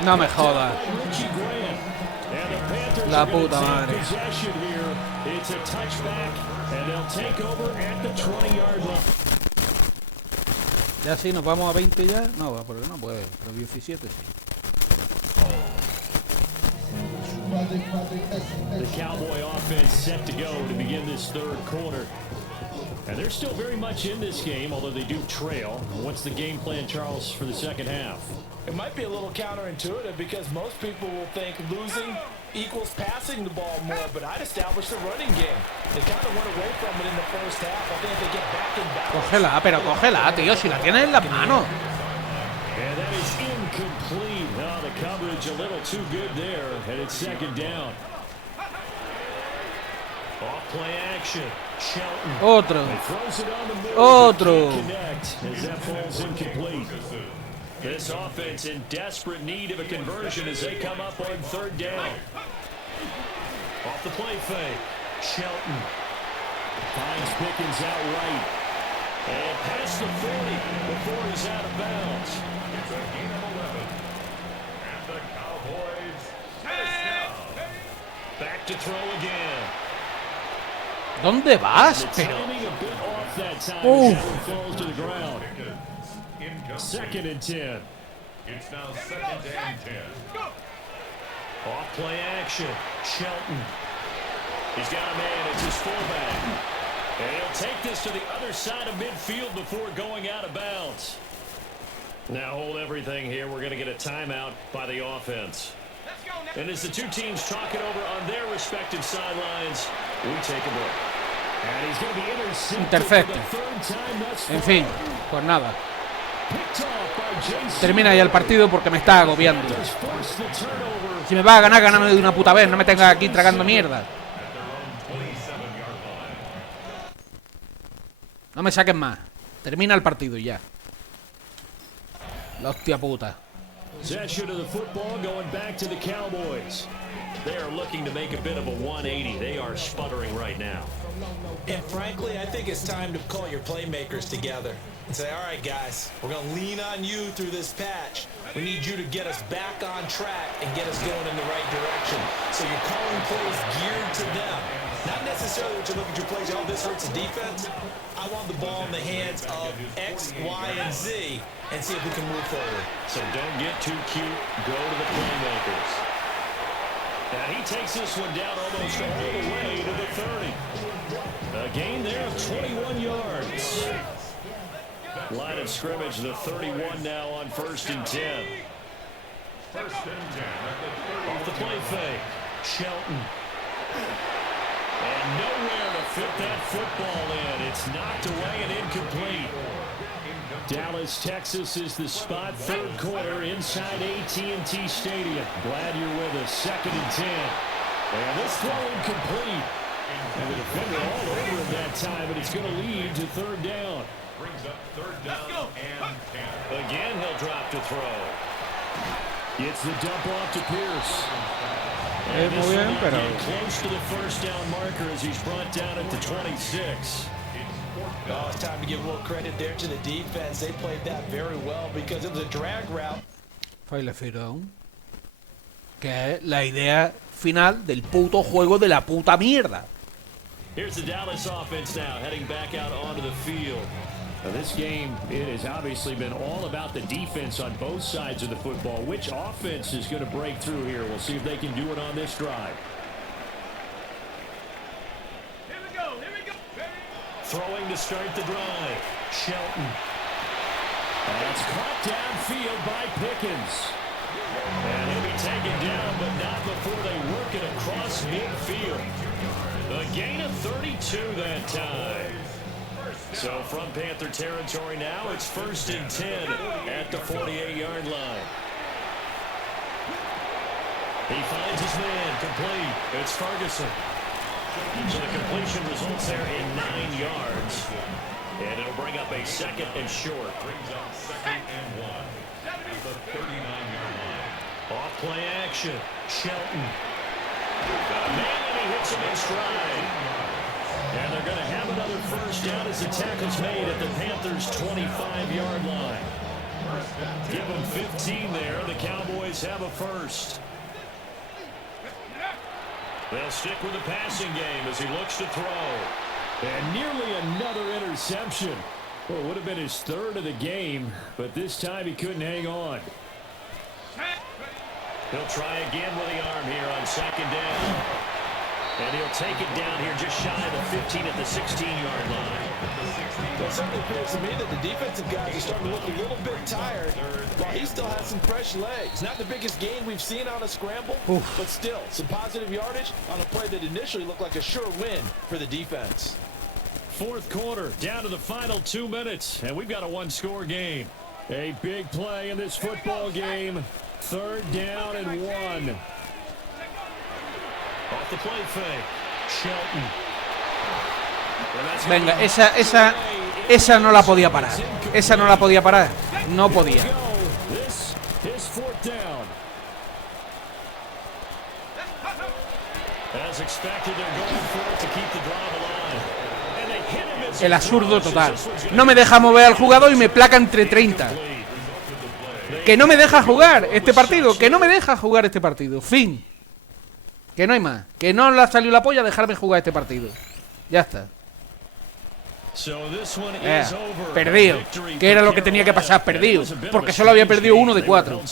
No me jodas. Richie Grant. And the Panthers La are going puta to madre. take possession here. It's a touchback, and they'll take over at the 20-yard line. Ya sí, nos vamos a 20 ya. No, porque no puede. Pero 17 sí. The Cowboy offense set to go to begin this third quarter. And they're still very much in this game, although they do trail. What's the game plan, Charles, for the second half? It might be a little counterintuitive because most people will think losing equals passing the ball more, but I'd establish the running game. They kind of went away from it in the first half. I think if they get back in balance. Cógela, pero cógela, tío, si la tienes en las manos. And that is incomplete. Oh, the coverage a little too good there, and it's second down. Off play action. Shelton. Otro. Throws it on the move. Otro. Can't connect as that falls incomplete. This offense in desperate need of a conversion as they come up on third down. Off the play fake. Shelton finds Pickens out right. And past the 40 before he's out of bounds. It's a gain of 11. And the Cowboys first down. Back to throw again. ¿Dónde vas? The Pero... timing a bit off that time Ooh. as that one falls to the ground. Second and 10. It's now 2nd and 10. Off play action. Shelton. He's got a man. It's his fullback. And he'll take this to the other side of midfield before going out of bounds. Now hold everything here. We're going to get a timeout by the offense. And as the two teams talk it over on their respective sidelines, we take a break. And he's going to be intercepted for the third time thus far. En fin, pues nada. Picked off by Jason. Termina ya el partido porque me está agobiando. Si me va a ganar, ganame de una puta vez. No me tengas aquí tragando mierda. No me saquen más. Termina el partido y ya. La hostia puta. Possession of the football going back to the Cowboys. They are looking to make a bit of a 180. They are sputtering right now. And frankly, I think it's time to call your playmakers together and say, all right, guys, we're going to lean on you through this patch. We need you to get us back on track and get us going in the right direction. So you're calling plays geared to them. Not necessarily what you look at your plays, oh, this hurts the defense. I want the ball in the hands of X, Y, and Z and see if we can move forward. So don't get too cute. Go to the playmakers. And he takes this one down almost all the way to the 30. A gain there of 21 yards. Line of scrimmage, the 31 now on 1st and 10. 1st and 10 at the 30. Off the play fake. Shelton. And nowhere to fit that football in. It's knocked away and incomplete. Dallas, Texas is the spot. Third quarter inside AT&T Stadium. Glad you're with us. 2nd and 10. And this throw incomplete. And the defender all over him that time, but it's going to lead to third down. Brings up third down and 10. Again, he'll drop to throw. Gets the dump off to Pierce. And this muy bien, will pero get close to the first down marker as he's brought down at the 26. Oh, it's time to give a little credit there to the defense. They played that very well because it was a drag route. Failefiron, que es la idea final del puto juego de la puta mierda. Here's the Dallas offense now, heading back out onto the field. Now this game, it has obviously been all about the defense on both sides of the football. Which offense is going to break through here? We'll see if they can do it on this drive. Here we go. Throwing to start the drive. Shelton. And that's caught downfield by Pickens. And he'll be taken down, but not before they work it across midfield. A gain of 32 that time. So from Panther territory now, it's 1st and 10 at the 48-yard line. He finds his man, complete. It's Ferguson. So the completion results there in 9 yards. And it'll bring up a 2nd and short. Brings up 2nd and 1 at the 39-yard line. Off play action. Shelton. Man, and he hits him in stride. And they're going to have another first down as the tackle's made at the Panthers' 25-yard line. Give them 15 there. The Cowboys have a first. They'll stick with the passing game as he looks to throw. And nearly another interception. Well, it would have been his 3rd of the game, but this time he couldn't hang on. He'll try again with the arm here on 2nd down. And he'll take it down here just shy of the 15 at the 16-yard line. Well, it certainly appears to me that the defensive guys are starting to look a little bit tired while he still has some fresh legs. Not the biggest gain we've seen on a scramble, but still some positive yardage on a play that initially looked like a sure win for the defense. 4th quarter, down to the final 2 minutes, and we've got a 1-score game. A big play in this football game. 3rd down and 1. Off the play fake. Shelton. Venga, esa no la podía parar. Esa no la podía parar. No podía. This is 4th down. As expected, they're going for it to keep the drive alive. And they hit him as El absurdo total. No me deja mover al jugador y me placa entre 30. Que no me deja jugar este partido. Que no me deja jugar este partido. Fin. Que no hay más. Que no le ha salido la polla dejarme jugar este partido. Ya está. Perdido. Que era lo que tenía que pasar. Perdido. Porque solo había perdido 1 de 4.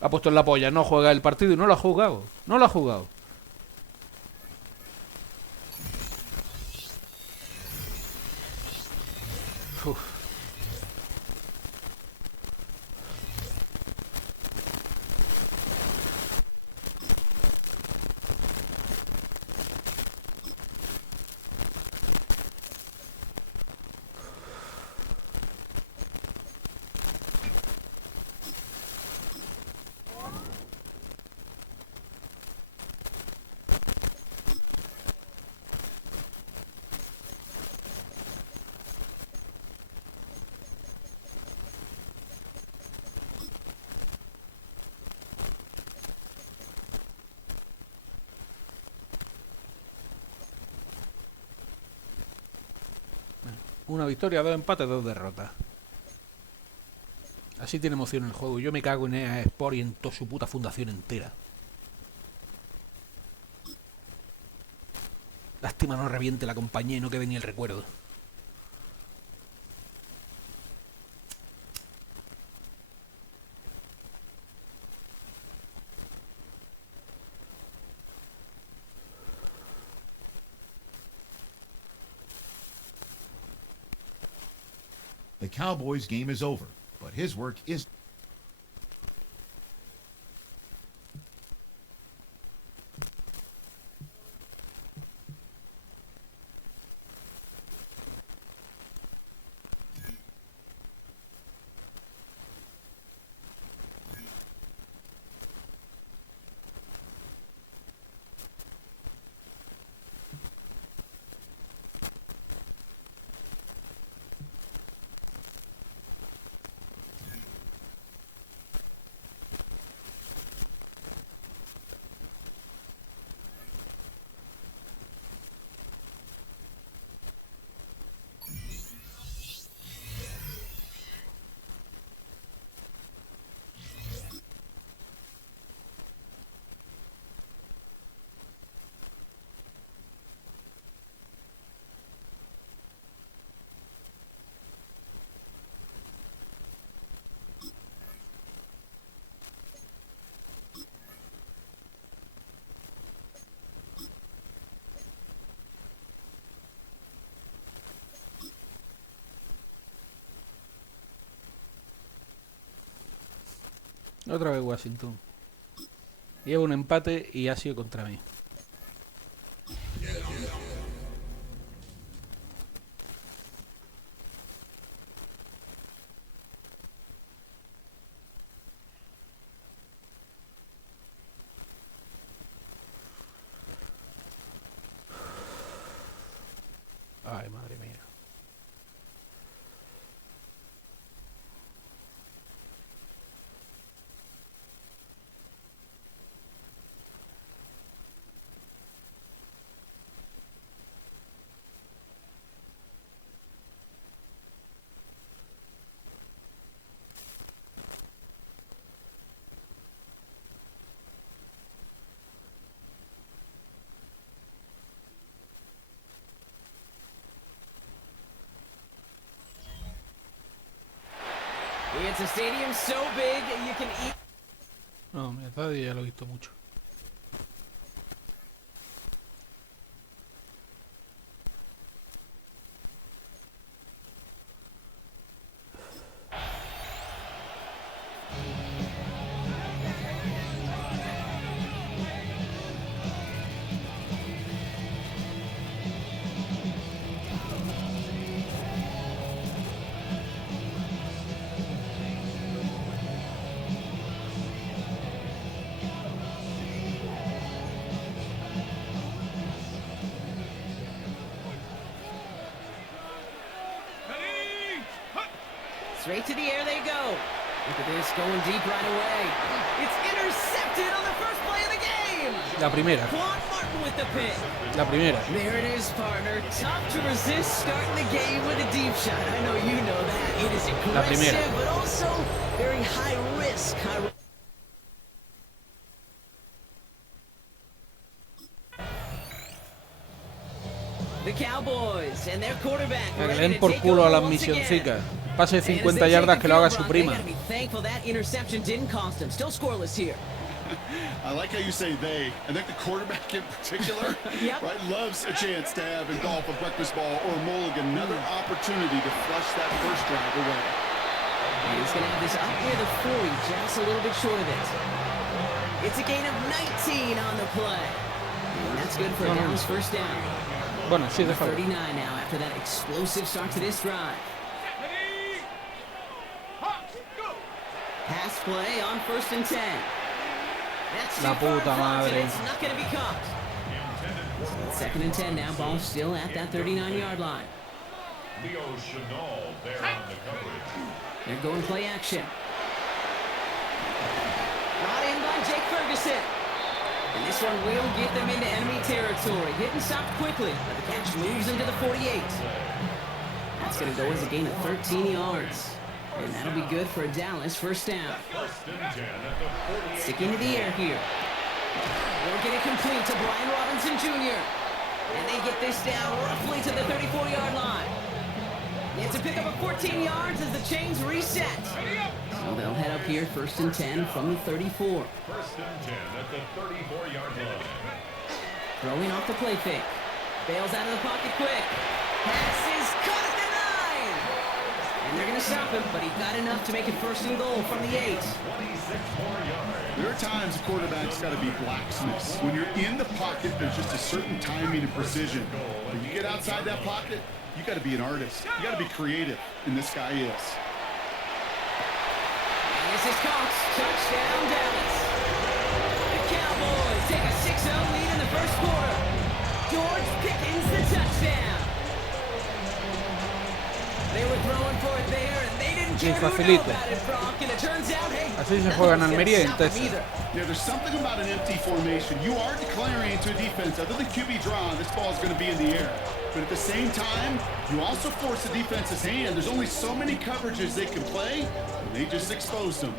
Ha puesto en la polla. No juega el partido y no lo ha jugado. No lo ha jugado. Uf. Una victoria, 2 empates, 2 derrotas. Así tiene emoción el juego. Yo me cago en EA Sport y en toda su puta fundación entera. Lástima no reviente la compañía y no quede ni el recuerdo. The Cowboys game is over, but his work is... Otra vez Washington. Lleva un empate y ha sido contra mí. Ay, madre mía. It's a stadium so big you can eat. No, mi estadio ya lo he visto mucho. Straight to the air they go. Look at this, going deep right away. It's intercepted on the first play of the game. La primera. Quan Martin with the pick. La primera. There it is, partner. Tough to resist starting the game with a deep shot. I know you know that. It is La primera. aggressive, but also very high risk. The Cowboys and their quarterback. Que le den por culo a las misioncicas. Pase 50 yardas que lo haga su prima. I like how you say they. I think the quarterback in particular right, loves a chance to have in golf a breakfast ball or a mulligan, another opportunity to flush that first drive away. He's going to have this up near the 40, just a little bit short of it. It's a gain of 19 on the play. And that's good for a Dallas first down. Bueno, sí, déjalo. 39 now after that explosive start to this drive. Pass play on 1st and 10. That's La puta madre. It's not going to be caught. 2nd and 10 now. Ball still at that 39-yard line. Leo Chenal there on the coverage. They're going play action. Brought in by Jake Ferguson. And this one will get them into enemy territory. Hit and stopped quickly, but the catch moves into the 48. That's going to go as a gain of 13 yards. And that'll be good for a Dallas first down. Sticking to the air here. Working it complete to Brian Robinson Jr. And they get this down roughly to the 34-yard line. It's a pickup of 14 yards as the chains reset. So they'll head up here 1st and 10 from the 34. 1st and 10 at the 34-yard line. Throwing off the play fake. Bails out of the pocket quick. Pass is caught at the 9. And they're going to stop him, but he got enough to make it 1st and goal from the 8. 26 more yards. There are times a quarterback's got to be blacksmiths. When you're in the pocket, there's just a certain timing and precision. When you get outside that pocket, you got to be an artist. You got to be creative, and this guy is. And this is Cox. Touchdown, Dallas. The Cowboys take a 6-0 lead in the first quarter. George Pickens the touchdown. They were throwing for it there, and they didn't care who knew about it, Brock. And it turns out, hey, así se juega en Almería y en Texas. Yeah, there's something about an empty formation. You are declaring to a defense, other than QB draw, this ball is going to be in the air. But at the same time, you also force the defense's hand. There's only so many coverages they can play, and they just exposed them.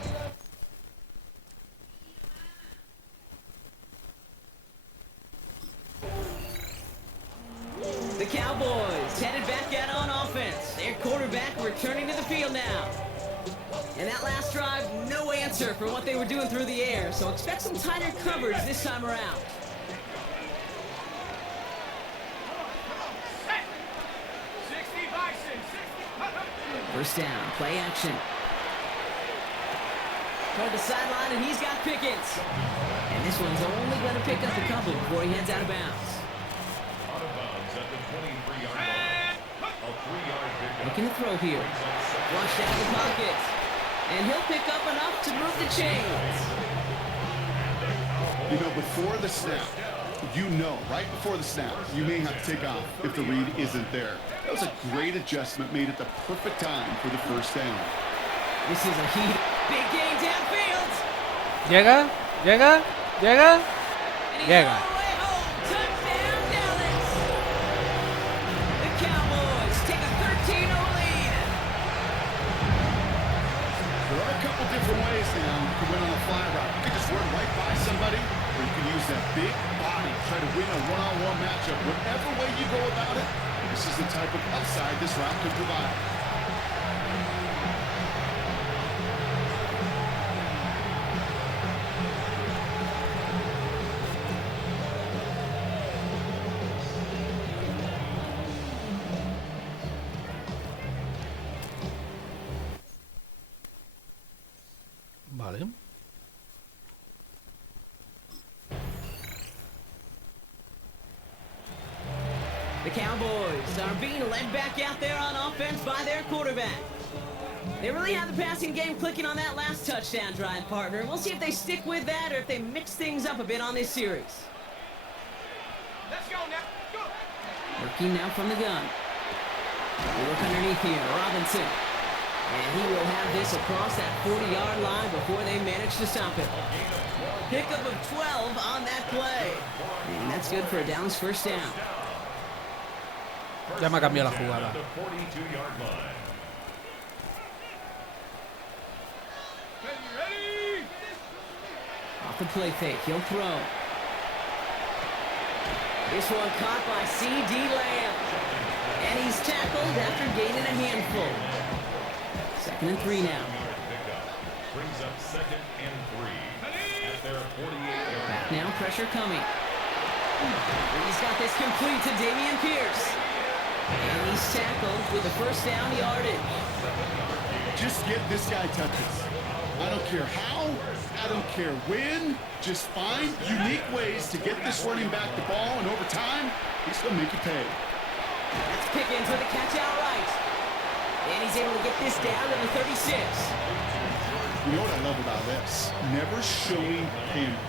The Cowboys headed back out on offense. Their quarterback returning to the field now. And that last drive, no answer for what they were doing through the air. So expect some tighter coverage this time around. First down, play action. Toward the sideline, and he's got Pickens. And this one's only going to pick up a couple before he heads out of bounds. Out of bounds at the 23-yard line. A 3-yard pickup. Looking to throw here. Flushed out of the pocket. And he'll pick up enough to move the chains. You know, before the snap, right before the snap, you may have to take off if the read isn't there. That was a great adjustment made at the perfect time for the first down. This is a heat. Big gain downfield. Llega. And he's Llega. all the way home. Touchdown, Dallas. The Cowboys take a 13-0 lead. There are a couple different ways now you can win on a fly route. You can just run right by somebody, or you can use that big body, try to win a one-on-one matchup. Whatever way you go about it, this is the type of upside this route could provide. Vale. The Cowboys are being led back out there on offense by their quarterback. They really have the passing game clicking on that last touchdown drive, partner. We'll see if they stick with that or if they mix things up a bit on this series. Let's go now. Go. Working now from the gun. We look underneath here. Robinson. And he will have this across that 40-yard line before they manage to stop him. Pickup of 12 on that play. And that's good for a Dallas first down. Ya me ha cambiado la jugada. The 42-yard line. Off the play fake, he'll throw. This one caught by C.D. Lamb. And he's tackled after gaining a handful. 2nd and 3 now. Brings up 2nd and 3 at their 48-yard. Back now, pressure coming. He's got this complete to Dameon Pierce. And he's tackled with the first down yardage. Just get this guy touches. I don't care how, I don't care when. Just find unique ways to get this running back the ball, and over time, he's going to make you pay. That's Pickens with a catch outright. And he's able to get this down to the 36. You know what I love about this? Never showing panic.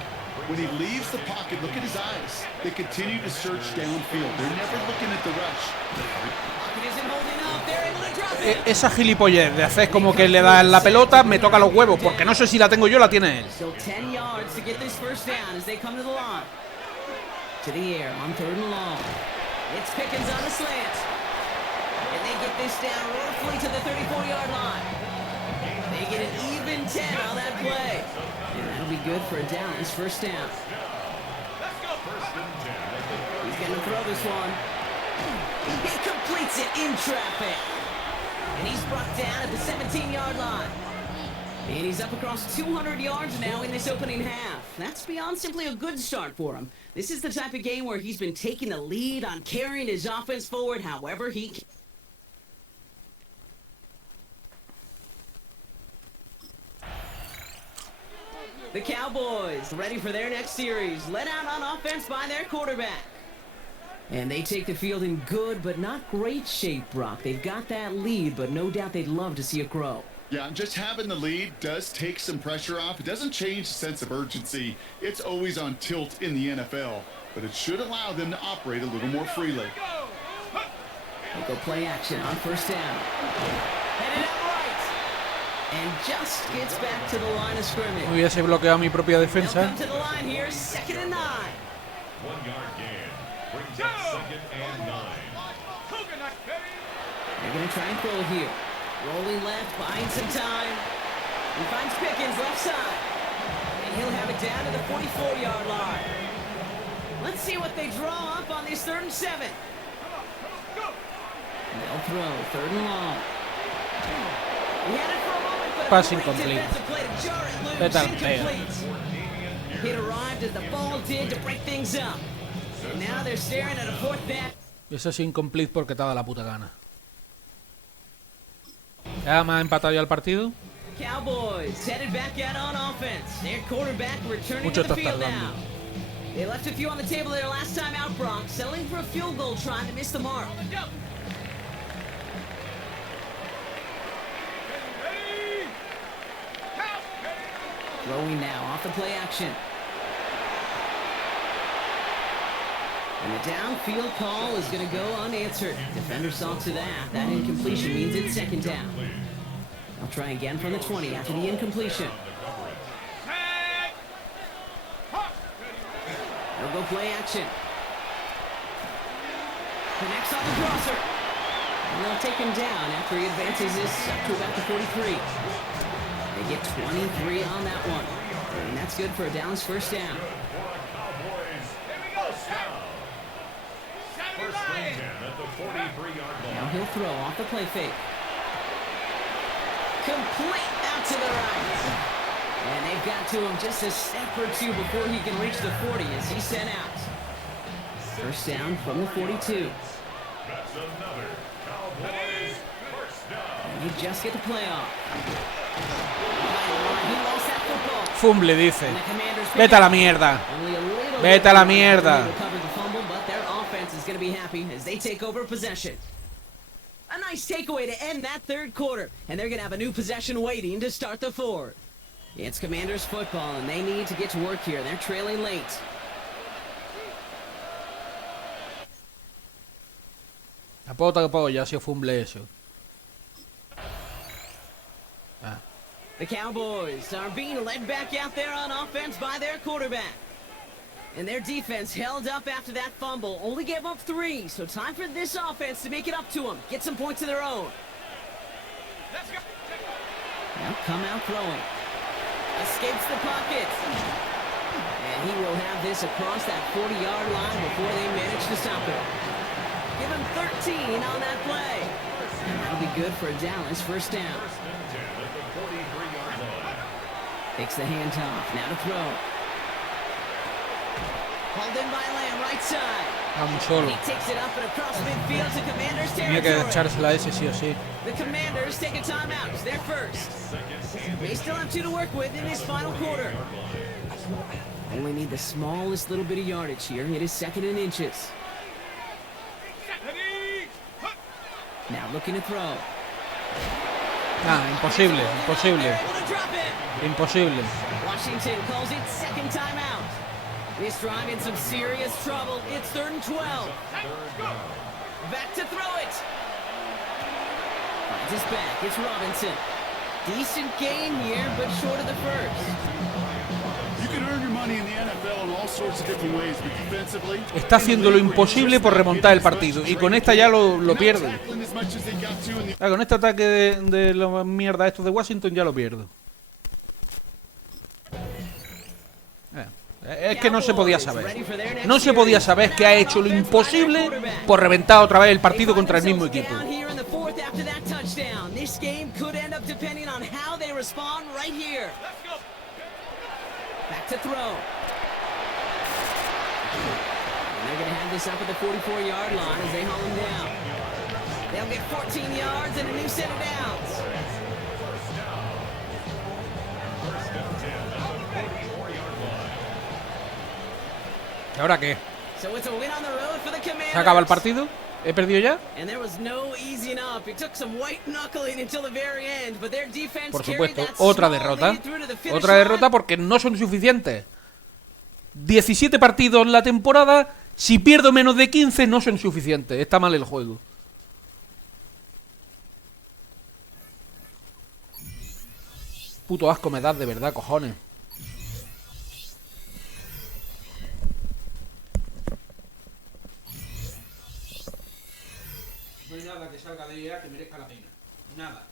When he leaves the pocket, look at his eyes. They continue to search downfield. They're never looking at the rush. Pocket isn't holding up. They're able to drop it. Esa gilipollez de hacer como que le da la pelota me toca los huevos, porque no sé si la tengo yo o la tiene él. Still 10 yards to get this first down as they come to the line. To the air on 3rd and long. It's Pickens on a slant. And they get this down roughly to the 34-yard line. They get an even 10 on that play. And that'll be good for a Dallas first down. He's going to throw this one. He completes it in traffic. And he's brought down at the 17-yard line. And he's up across 200 yards now in this opening half. That's beyond simply a good start for him. This is the type of game where he's been taking the lead on carrying his offense forward however he can. The Cowboys ready for their next series, led out on offense by their quarterback. And they take the field in good but not great shape, Brock. They've got that lead, but no doubt they'd love to see it grow. Yeah, just having the lead does take some pressure off. It doesn't change the sense of urgency. It's always on tilt in the NFL, but it should allow them to operate a little more freely. They go play action on first down. Headed out right. And just gets back to the line of scrimmage. Hubiese bloqueado mi propia defensa. They'll come to the line here, 2nd and 9. 1-yard gain. Brings up 2nd and 9. They're going to try and throw here. Rolling left, buying some time. He finds Pickens left side. And he'll have it down to the 44-yard line. Let's see what they draw up on this 3rd and 7. They'll throw 3rd and long. He had it for a moment, but Pass a great incomplete. defensive play to jar it loose. Vete al Incomplete. It arrived as the ball did to break things up. And now they're staring at a 4th down. Eso es incomplete porque te da la puta gana. ¿Ya me ha empatado ya el partido? Cowboys headed back out on offense. Their quarterback returning Mucho to the estás field tardando. now. They left a few on the table there last time out, Bronx, settling for a field goal, trying to miss the mark. Throwing now off the play action. And the downfield call is going to go unanswered. Defender saw to that. That incompletion means it's second down. I'll try again from the 20 after the incompletion. They'll go play action. Connects on the crosser. And they'll take him down after he advances this up to about the 43. They get 23 on that one. And that's good for a Dallas first down. Now he'll throw off the play fake. Complete out to the right. And they've got to him just a step or two before he can reach the 40 as he's sent out. First down from the 42. And they just get the playoff. He lost that football. Fumble, dice. And the Commanders Vete a la mierda. only a little Vete a la mierda. They recovered the fumble, but their offense is going to be happy as they take over possession. A nice takeaway to end that third quarter, and they're going to have a new possession waiting to start the fourth. It's Commanders football, and they need to get to work here. They're trailing late. La pota que pago ya si fumble eso. The Cowboys are being led back out there on offense by their quarterback. And their defense held up after that fumble. Only gave up 3, so time for this offense to make it up to them. Get some points of their own. Let's go. Now come out throwing. Escapes the pocket. And he will have this across that 40-yard line before they manage to stop it. Give him 13 on that play. And that'll be good for a Dallas first down. Takes the handoff. Now to throw. Hauled in by Lamb, right side. Vamos solo. He takes it up and across midfield to Commanders Tenía que territory. echársela a ese sí o sí. The Commanders take a timeout. It's their first. They still have 2 to work with in this final quarter. Only need the smallest little bit of yardage here. It is second in inches. Now looking to throw. Imposible, imposible. Imposible. Washington calls it second timeout. This drive in some serious trouble. It's 3rd and 12. Back to throw it. Finds his back. It's Robinson. Decent gain here, but short of the first. You can earn your money in the NFL in all sorts of different ways, but defensively, Está haciendo lo imposible por remontar el partido. Y con esta ya lo pierde. Con este ataque de la mierda estos de Washington ya lo pierdo. Es que no se podía saber. No se podía saber que ha hecho lo imposible por reventar otra vez el partido contra el mismo equipo. Back to throw. And they're going to have this up at the 44-yard line as they haul him down. They'll get 14 yards and a new set of downs. ¿Y ahora qué? So it's a win on the road for the Commanders. ¿Se acaba el partido? ¿He perdido ya? And there was no easing up. It took some white knuckling until the very end, but their defense Por carried supuesto, that otra small derrota. lead through to the finish Otra derrota line. porque no son suficientes. 17 partidos en la temporada. Si pierdo menos de 15 no son suficientes. Está mal el juego. Puto asco me das de verdad, cojones. No hay nada que salga de ella que merezca la pena. Nada.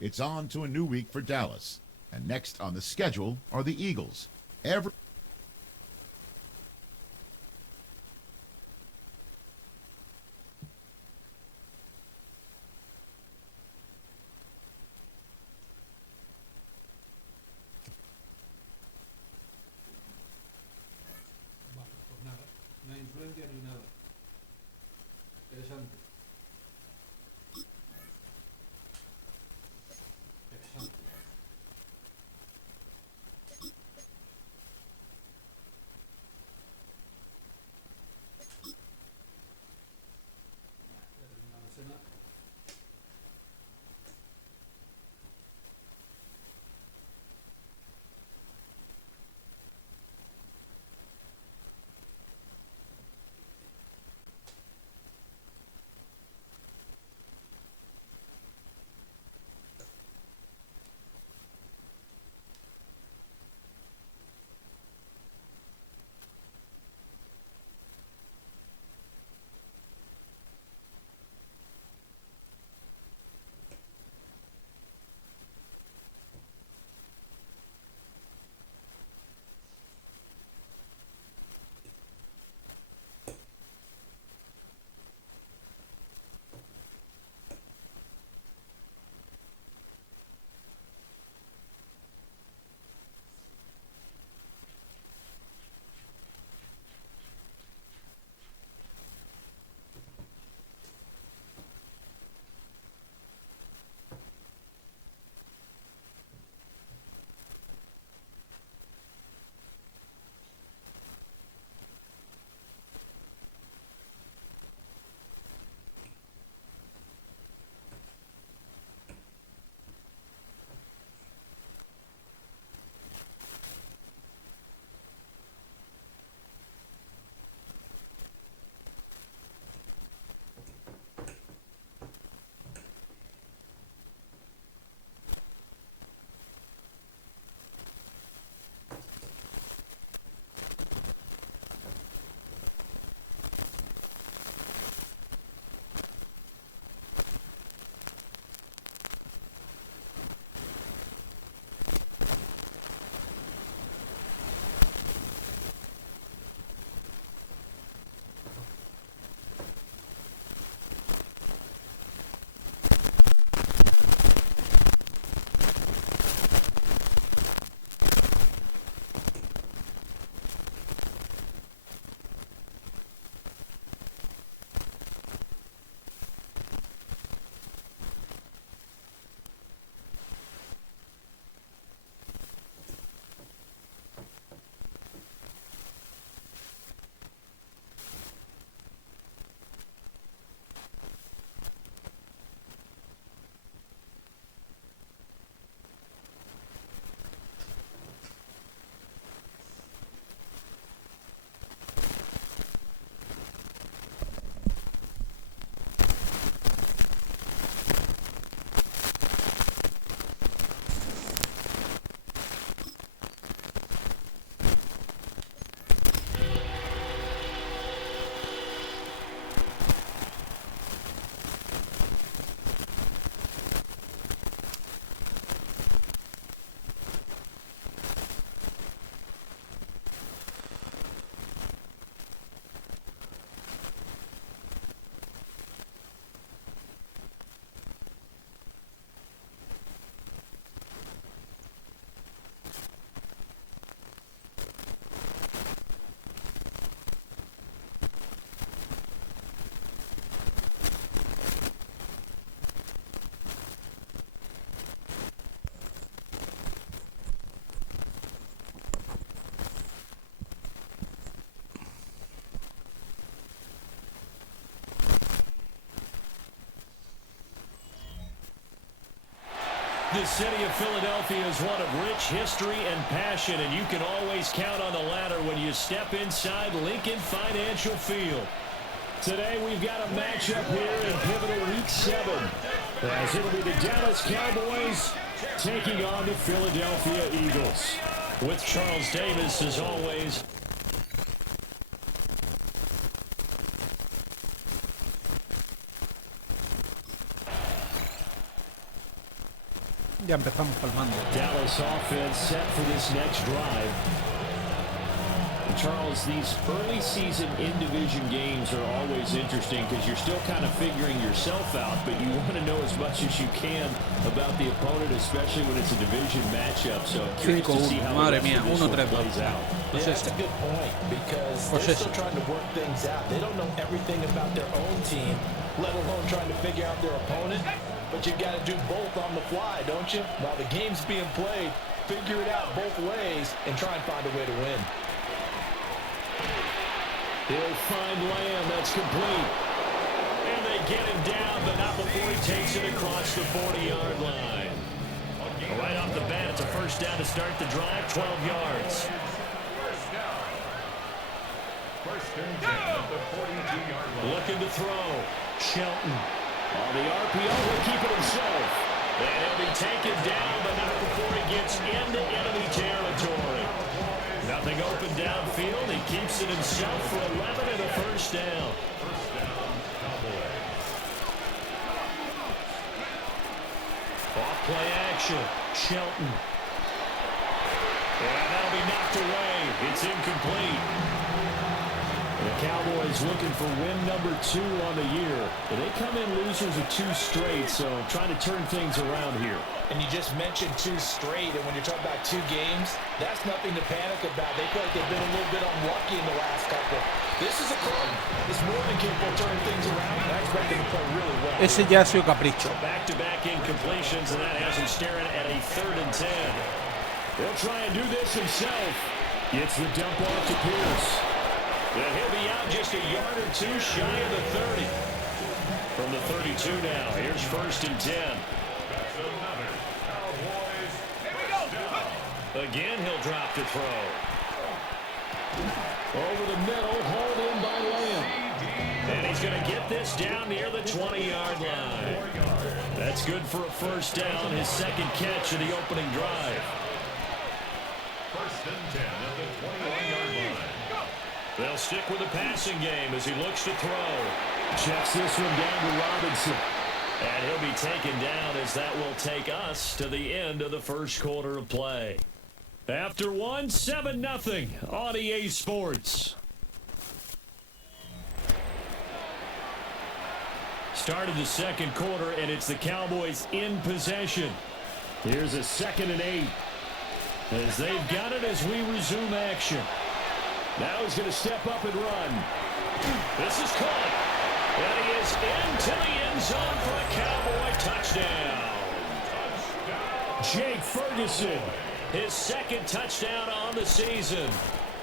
it's on to a new week for Dallas. And next on the schedule are the Eagles. No hay influencia ni nada. Interesante. The city of Philadelphia is one of rich history and passion, and you can always count on the latter when you step inside Lincoln Financial Field. Today we've got a matchup here in pivotal Week 7, as it'll be the Dallas Cowboys taking on the Philadelphia Eagles. With Charles Davis, as always. Ya empezamos palmando. Dallas offense set for this next drive. And Charles, these early season in-division games are always interesting because you're still kind of figuring yourself out, but you want to know as much as you can about the opponent, especially when it's a division matchup. So I'm curious to see how the rest of this one plays out. Yeah, that's a good point because they're still trying to work things out. They don't know everything about their own team, let alone trying to figure out their opponent. But you've got to do both on the fly, don't you? While the game's being played, figure it out both ways and try and find a way to win. He'll find Lamb. That's complete. And they get him down, but not before he takes it across the 40-yard line. Right off the bat, it's a first down to start the drive, 12 yards. First and 10 at the 42-yard line. Looking to throw. Shelton. On the RPO, he'll keep it himself. And he'll be taken down, but not before he gets into enemy territory. Nothing open downfield. He keeps it himself for 11 and a first down. First down, Cowboys. Off play action. Shelton. And that'll be knocked away. It's incomplete. The Cowboys looking for win number 2 on the year. But they come in losers of 2 straight, so trying to turn things around here. And you just mentioned 2 straight, and when you're talking about 2 games, that's nothing to panic about. They feel like they've been a little bit unlucky in the last couple. This is a club that's more than capable of turning things around. I expect them to play really well. Ese ya ha sido capricho. Back-to-back incompletions, and that has him staring at a 3rd and 10. He'll try and do this himself. Gets the dump off to Pierce. And he'll be out just a yard or 2 shy of the 30. From the 32 now, here's 1st and 10. That's another Cowboys. Here we go. Again, he'll drop to throw. Over the middle, hauled in by Lamb. And he's going to get this down near the 20-yard line. That's good for a first down, his 2nd catch of the opening drive. First and 10 at the 21-yard line. They'll stick with the passing game as he looks to throw. Checks this one down to Robinson. And he'll be taken down as that will take us to the end of the first quarter of play. After 1, 7-0 on EA Sports. Started the second quarter, and it's the Cowboys in possession. Here's a 2nd and 8. As they've got it as we resume action. Now he's going to step up and run. This is caught. And he is into the end zone for a Cowboy touchdown. Jake Ferguson, his 2nd touchdown on the season.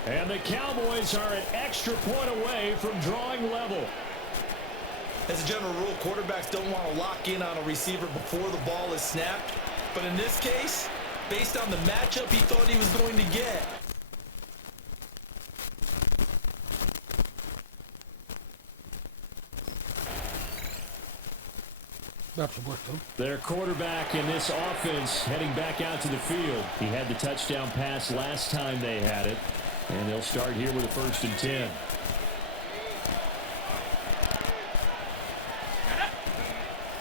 And the Cowboys are an extra point away from drawing level. As a general rule, quarterbacks don't want to lock in on a receiver before the ball is snapped. But in this case, based on the matchup he thought he was going to get, their quarterback in this offense heading back out to the field. He had the touchdown pass last time they had it. And they'll start here with a 1st and 10.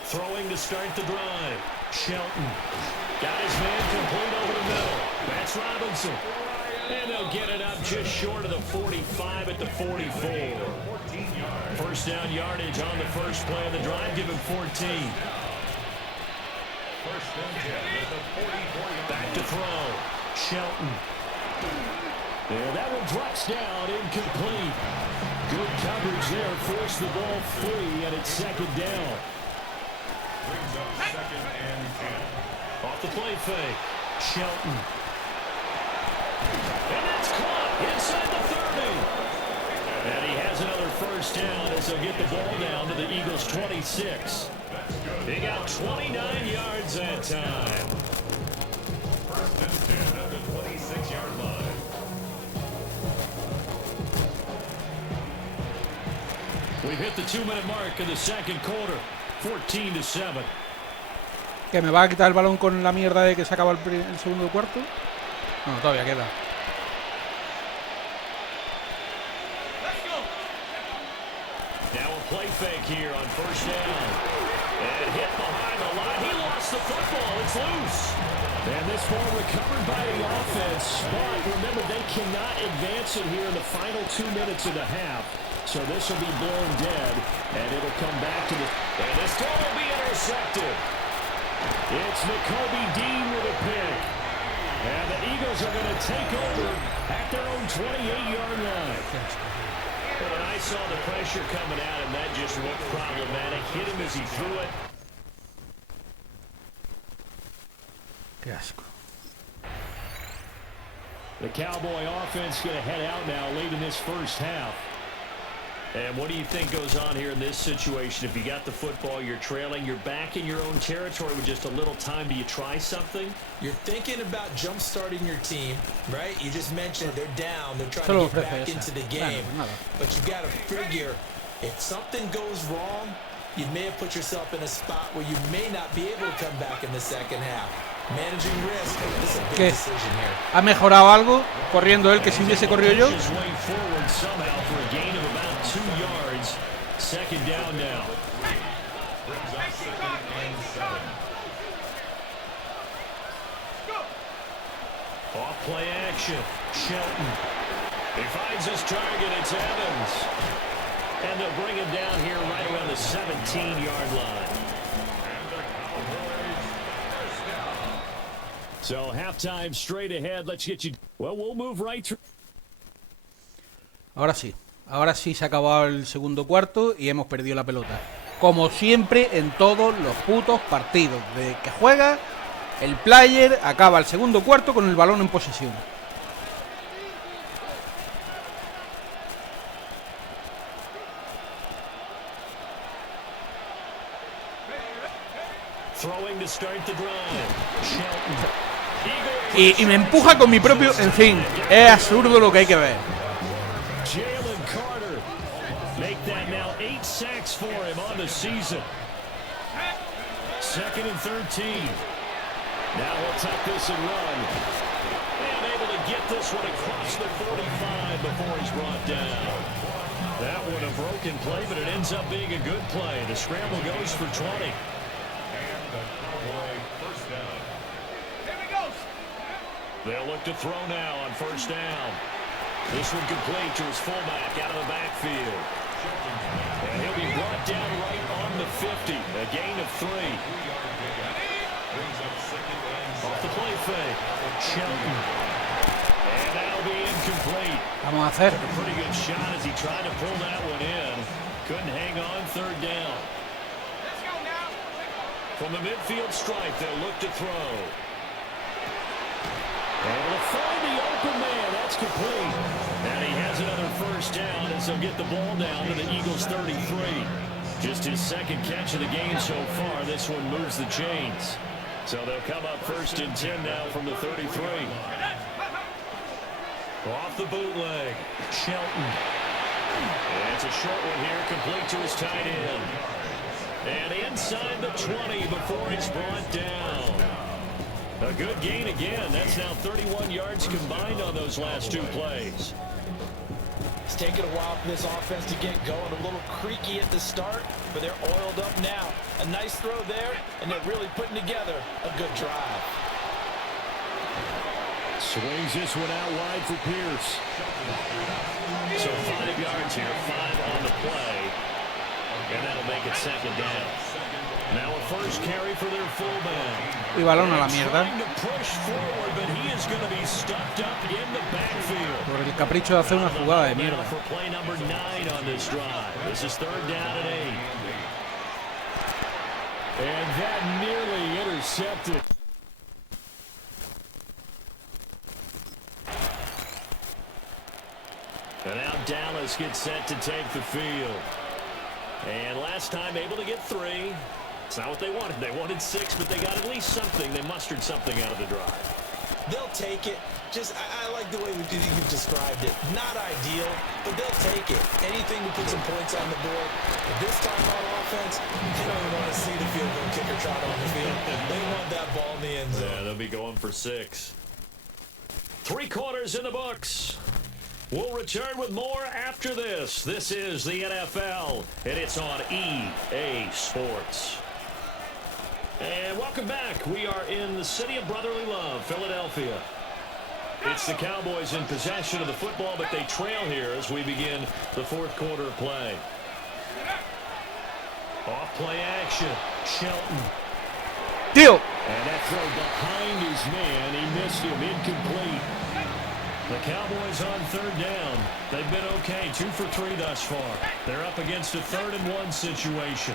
Throwing to start the drive. Shelton got his man complete over the middle. That's Robinson. And they'll get it up just short of the 45 at the 44. First down yardage on the first play of the drive, give him 14. First and 10 at the 44-yard line. Back to throw. Shelton. And that one drops down, incomplete. Good coverage there, forced the ball free, and it's 2nd down. Brings up 2nd and 10. Off the play fake. Shelton. And that's caught inside the 30. And he has another first down as they'll get the ball down to the Eagles' 26. They got 29 yards that time. First and 10 at the 26-yard line. We've hit the 2-minute mark of the second quarter. 14-7. ¿Que me va a quitar el balón con la mierda de que se acaba el segundo cuarto? No, todavía queda. Now a play fake here on first down. And hit behind the line. He lost gets the football. It's loose. And this ball recovered by the offense. But remember, they cannot advance it here in the final 2 minutes of the half. So this will be blown dead, and it'll come back to the... And this ball will be intercepted. It's Nakobe Dean with a pick. And the Eagles are going to take over at their own 28-yard line. When I saw the pressure coming at him, that just looked problematic. Hit him as he threw it. Qué asco. The Cowboy offense going to head out now late in this first half. And what do you think goes on here in this situation? If you got the football, you're trailing, you're back in your own territory with just a little time. Do you try something? You're thinking about jump-starting your team, right? You just mentioned they're down. They're trying to get back into the game. But you got to figure, if something goes wrong, you may have put yourself in a spot where you may not be able to come back in the second half. Managing risk, this is a big decision here. ¿Ha mejorado algo corriendo él que si hubiese corrido yo? Second down now. Off play action. Shelton. He finds his target. It's Evans. And they'll bring him down here right around the 17-yard line. So halftime straight ahead. Let's get you. Well, we'll move right through. Ahora sí. Ahora sí se ha acabado el segundo cuarto y hemos perdido la pelota. Como siempre en todos los putos partidos. Desde que juega, el player acaba el segundo cuarto con el balón en posesión. Y me empuja con mi propio... En fin, es absurdo lo que hay que ver. Make that now 8 sacks for him on the season. Second and 13. Now he'll tuck this and run. And able to get this one across the 45 before he's brought down. That one a broken play, but it ends up being a good play. The scramble goes for 20. And the Cowboy first down. Here he goes. They'll look to throw now on first down. This one complete to his fullback out of the backfield. And he'll be brought down right on the 50. A gain of 3. Off the play fake. Shelton. And that'll be incomplete. Vamos a hacer. A pretty good shot as he tried to pull that one in. Couldn't hang on. Third down. Let's go now. From the midfield stripe, they'll look to throw. Able to find the open man. That's complete. And he has another first down as they'll get the ball down to the Eagles' 33. Just his second catch of the game so far. This one moves the chains. So they'll come up first and 10 now from the 33. Off the bootleg. Shelton. And it's a short one here, complete to his tight end. And inside the 20 before it's brought down. A good gain again. That's now 31 yards combined on those last 2 plays. It's taken a while for this offense to get going. A little creaky at the start, but they're oiled up now. A nice throw there, and they're really putting together a good drive. Swings this one out wide for Pierce. So 5 yards here, 5 on the play. And that'll make it second down. Now a first carry for their fullback. Y balón a la mierda. Por el capricho de hacer una jugada de mierda. And that nearly intercepted. And now Dallas gets set to take the field. And last time able to get 3. It's not what they wanted. They wanted 6, but they got at least something. They mustered something out of the drive. They'll take it. Just, I like the way you've described it. Not ideal, but they'll take it. Anything to put some points on the board. But this time on offense, they don't even want to see the field goal kicker trot on the field. They want that ball in the end zone. Yeah, they'll be going for 6. 3 quarters in the books. We'll return with more after this. This is the NFL, and it's on EA Sports. And welcome back. We are in the city of brotherly love, Philadelphia. It's the Cowboys in possession of the football, but they trail here as we begin the fourth quarter of play. Off play action. Shelton. Deal. And that throw behind his man. He missed him. Incomplete. The Cowboys on third down. They've been okay. 2 for 3 thus far. They're up against a 3rd-and-1 situation.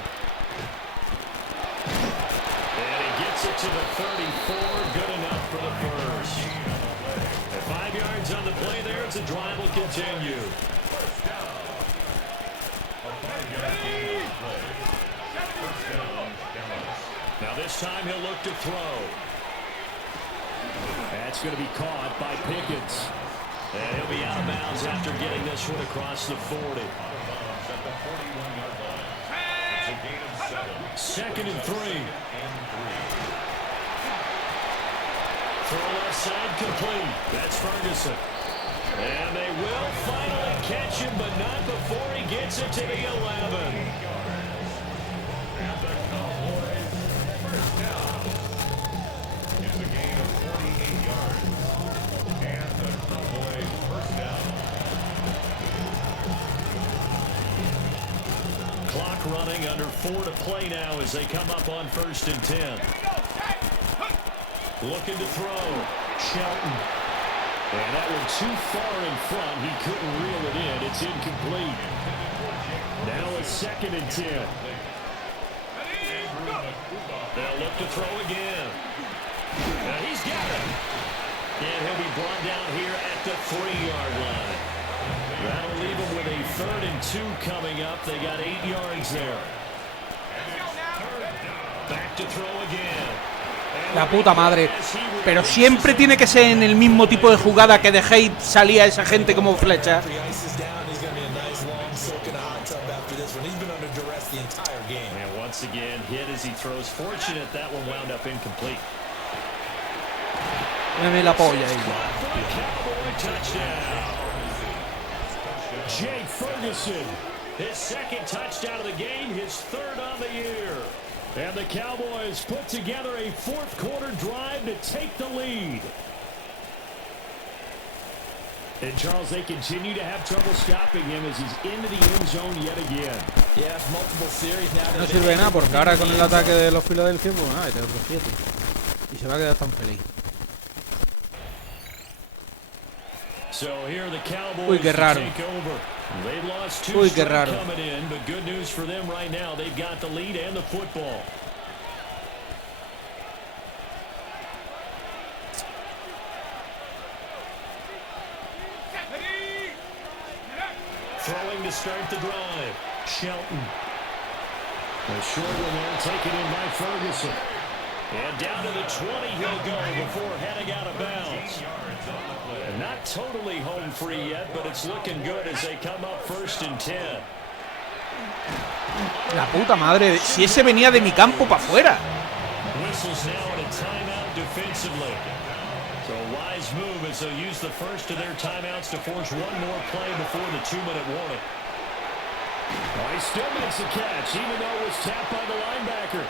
And he gets it to the 34. Good enough for the first. At 5 yards on the play there, it's a drive will continue. Now this time he'll look to throw. That's going to be caught by Pickens. And he'll be out of bounds after getting this one across the 40. 2nd and 3. Throw left side complete. That's Ferguson. And they will finally catch him, but not before he gets it to the 11. And the Cowboys first down. It's a gain of 48 yards. And the Cowboys first down. Clock running, under 4 to play now as they come up on 1st and 10. Looking to throw. Shelton. And that one too far in front. He couldn't reel it in. It's incomplete. Now it's 2nd and 10. They'll look to throw again. Now he's got it. And he'll be brought down here at the 3-yard line. That'll leave him with a 3rd and 2 coming up. They got 8 yards there. Back to throw again. La puta madre. Pero siempre tiene que ser en el mismo tipo de jugada que dejéis salir a esa gente como flecha. And once again, hit as he throws. Fortunate that one wound up incomplete. Dame la polla ahí. Jake Ferguson, his 2nd touchdown of the game, his 3rd on the year. And the Cowboys put together a 4th quarter drive to take the lead. And Charles, they continue to have trouble stopping him as he's into the end zone yet again. Yeah, multiple series now. No sirve nada porque ahora con el ataque de los Philadelphia, pues nada, tiene otros 7. Y se va a quedar tan feliz. So here the Cowboys Uy, qué raro. take over. They've lost 2 Uy, qué straight raro. coming in, but good news for them right now. They've got the lead and the football. Throwing to start the drive. Shelton. A short one there, taken in by Ferguson. And down to the 20 he'll go before heading out of bounds. And not totally home free yet, but it's looking good as they come up 1st and 10. La puta madre. Si ese venía de mi campo para afuera. Whistles now at a timeout defensively. So a wise move as they'll use the first of their timeouts to force one more play before the 2-minute warning. Oh, he still makes the catch, even though it was tapped by the linebacker.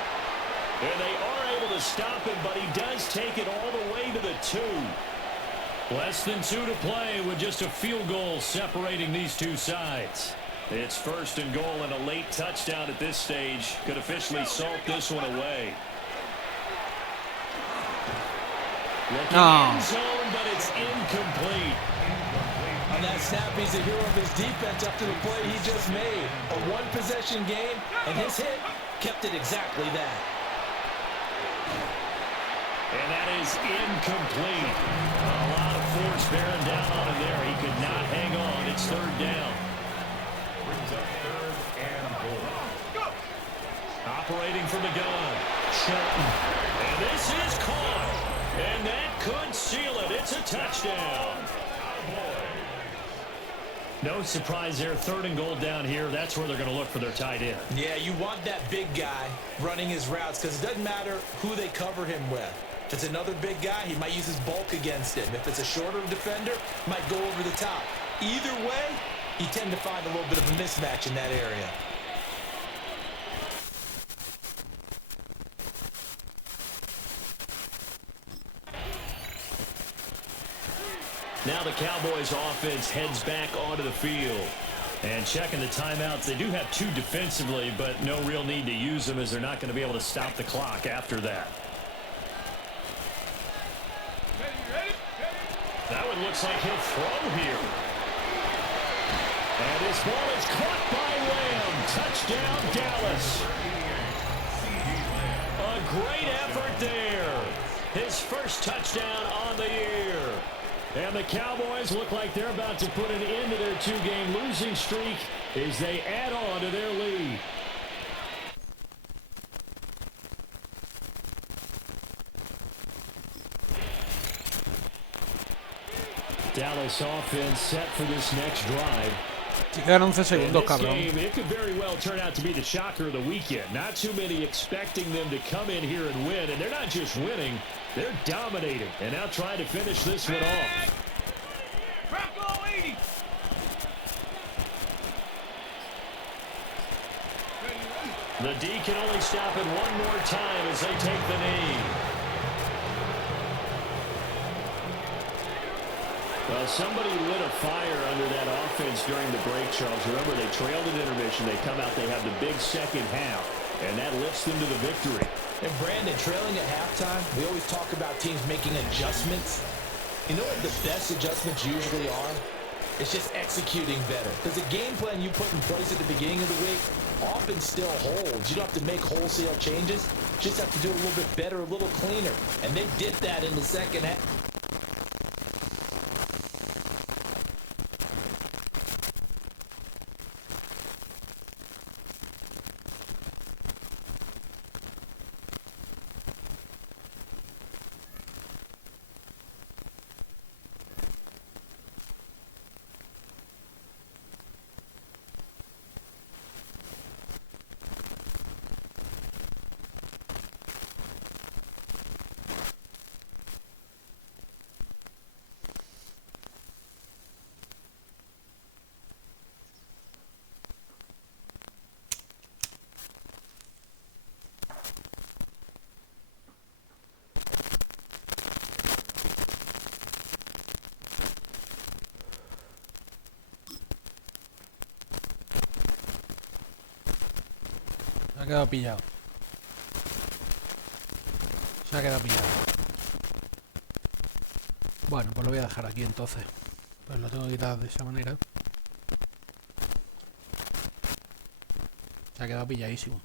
And they are able to stop him, but he does take it all the way to the 2. Less than 2 to play with just a field goal separating these two sides. It's 1st and goal, and a late touchdown at this stage could officially salt this one away. Looking end zone, but it's incomplete. On that snap, he's a hero of his defense after the play he just made. A one-possession game, and his hit kept it exactly that. And that is incomplete. A lot of force bearing down on him there. He could not hang on. It's 3rd down. Brings up 3rd and goal. Operating from the gun. Shelton. And this is caught. And that could seal it. It's a touchdown. No surprise there. 3rd and goal down here. That's where they're going to look for their tight end. Yeah, you want that big guy running his routes because it doesn't matter who they cover him with. If it's another big guy, he might use his bulk against him. If it's a shorter defender, might go over the top. Either way, you tend to find a little bit of a mismatch in that area. Now the Cowboys offense heads back onto the field. And checking the timeouts, they do have 2 defensively, but no real need to use them as they're not going to be able to stop the clock after that. That one looks like he'll throw here. And his ball is caught by Lamb. Touchdown, Dallas. A great effort there. His first touchdown on the year. And the Cowboys look like they're about to put an end to their 2-game losing streak as they add on to their lead. Dallas offense set for this next drive. Si quedan 11 segundos, cabrón. It could very well turn out to be the shocker of the weekend. Not too many expecting them to come in here and win, and they're not just winning, they're dominating, and now trying to finish this one off. The D can only stop it one more time as they take the knee. Well, somebody lit a fire under that offense during the break, Charles. Remember, they trailed at intermission. They come out, they have the big second half, and that lifts them to the victory. And Brandon, trailing at halftime, we always talk about teams making adjustments. You know what the best adjustments usually are? It's just executing better. Because the game plan you put in place at the beginning of the week often still holds. You don't have to make wholesale changes. You just have to do it a little bit better, a little cleaner. And they did that in the second half. Se ha quedado pillado. Se ha quedado pillado. Bueno, pues lo voy a dejar aquí entonces. Pues lo tengo que quitar de esa manera. Se ha quedado pilladísimo.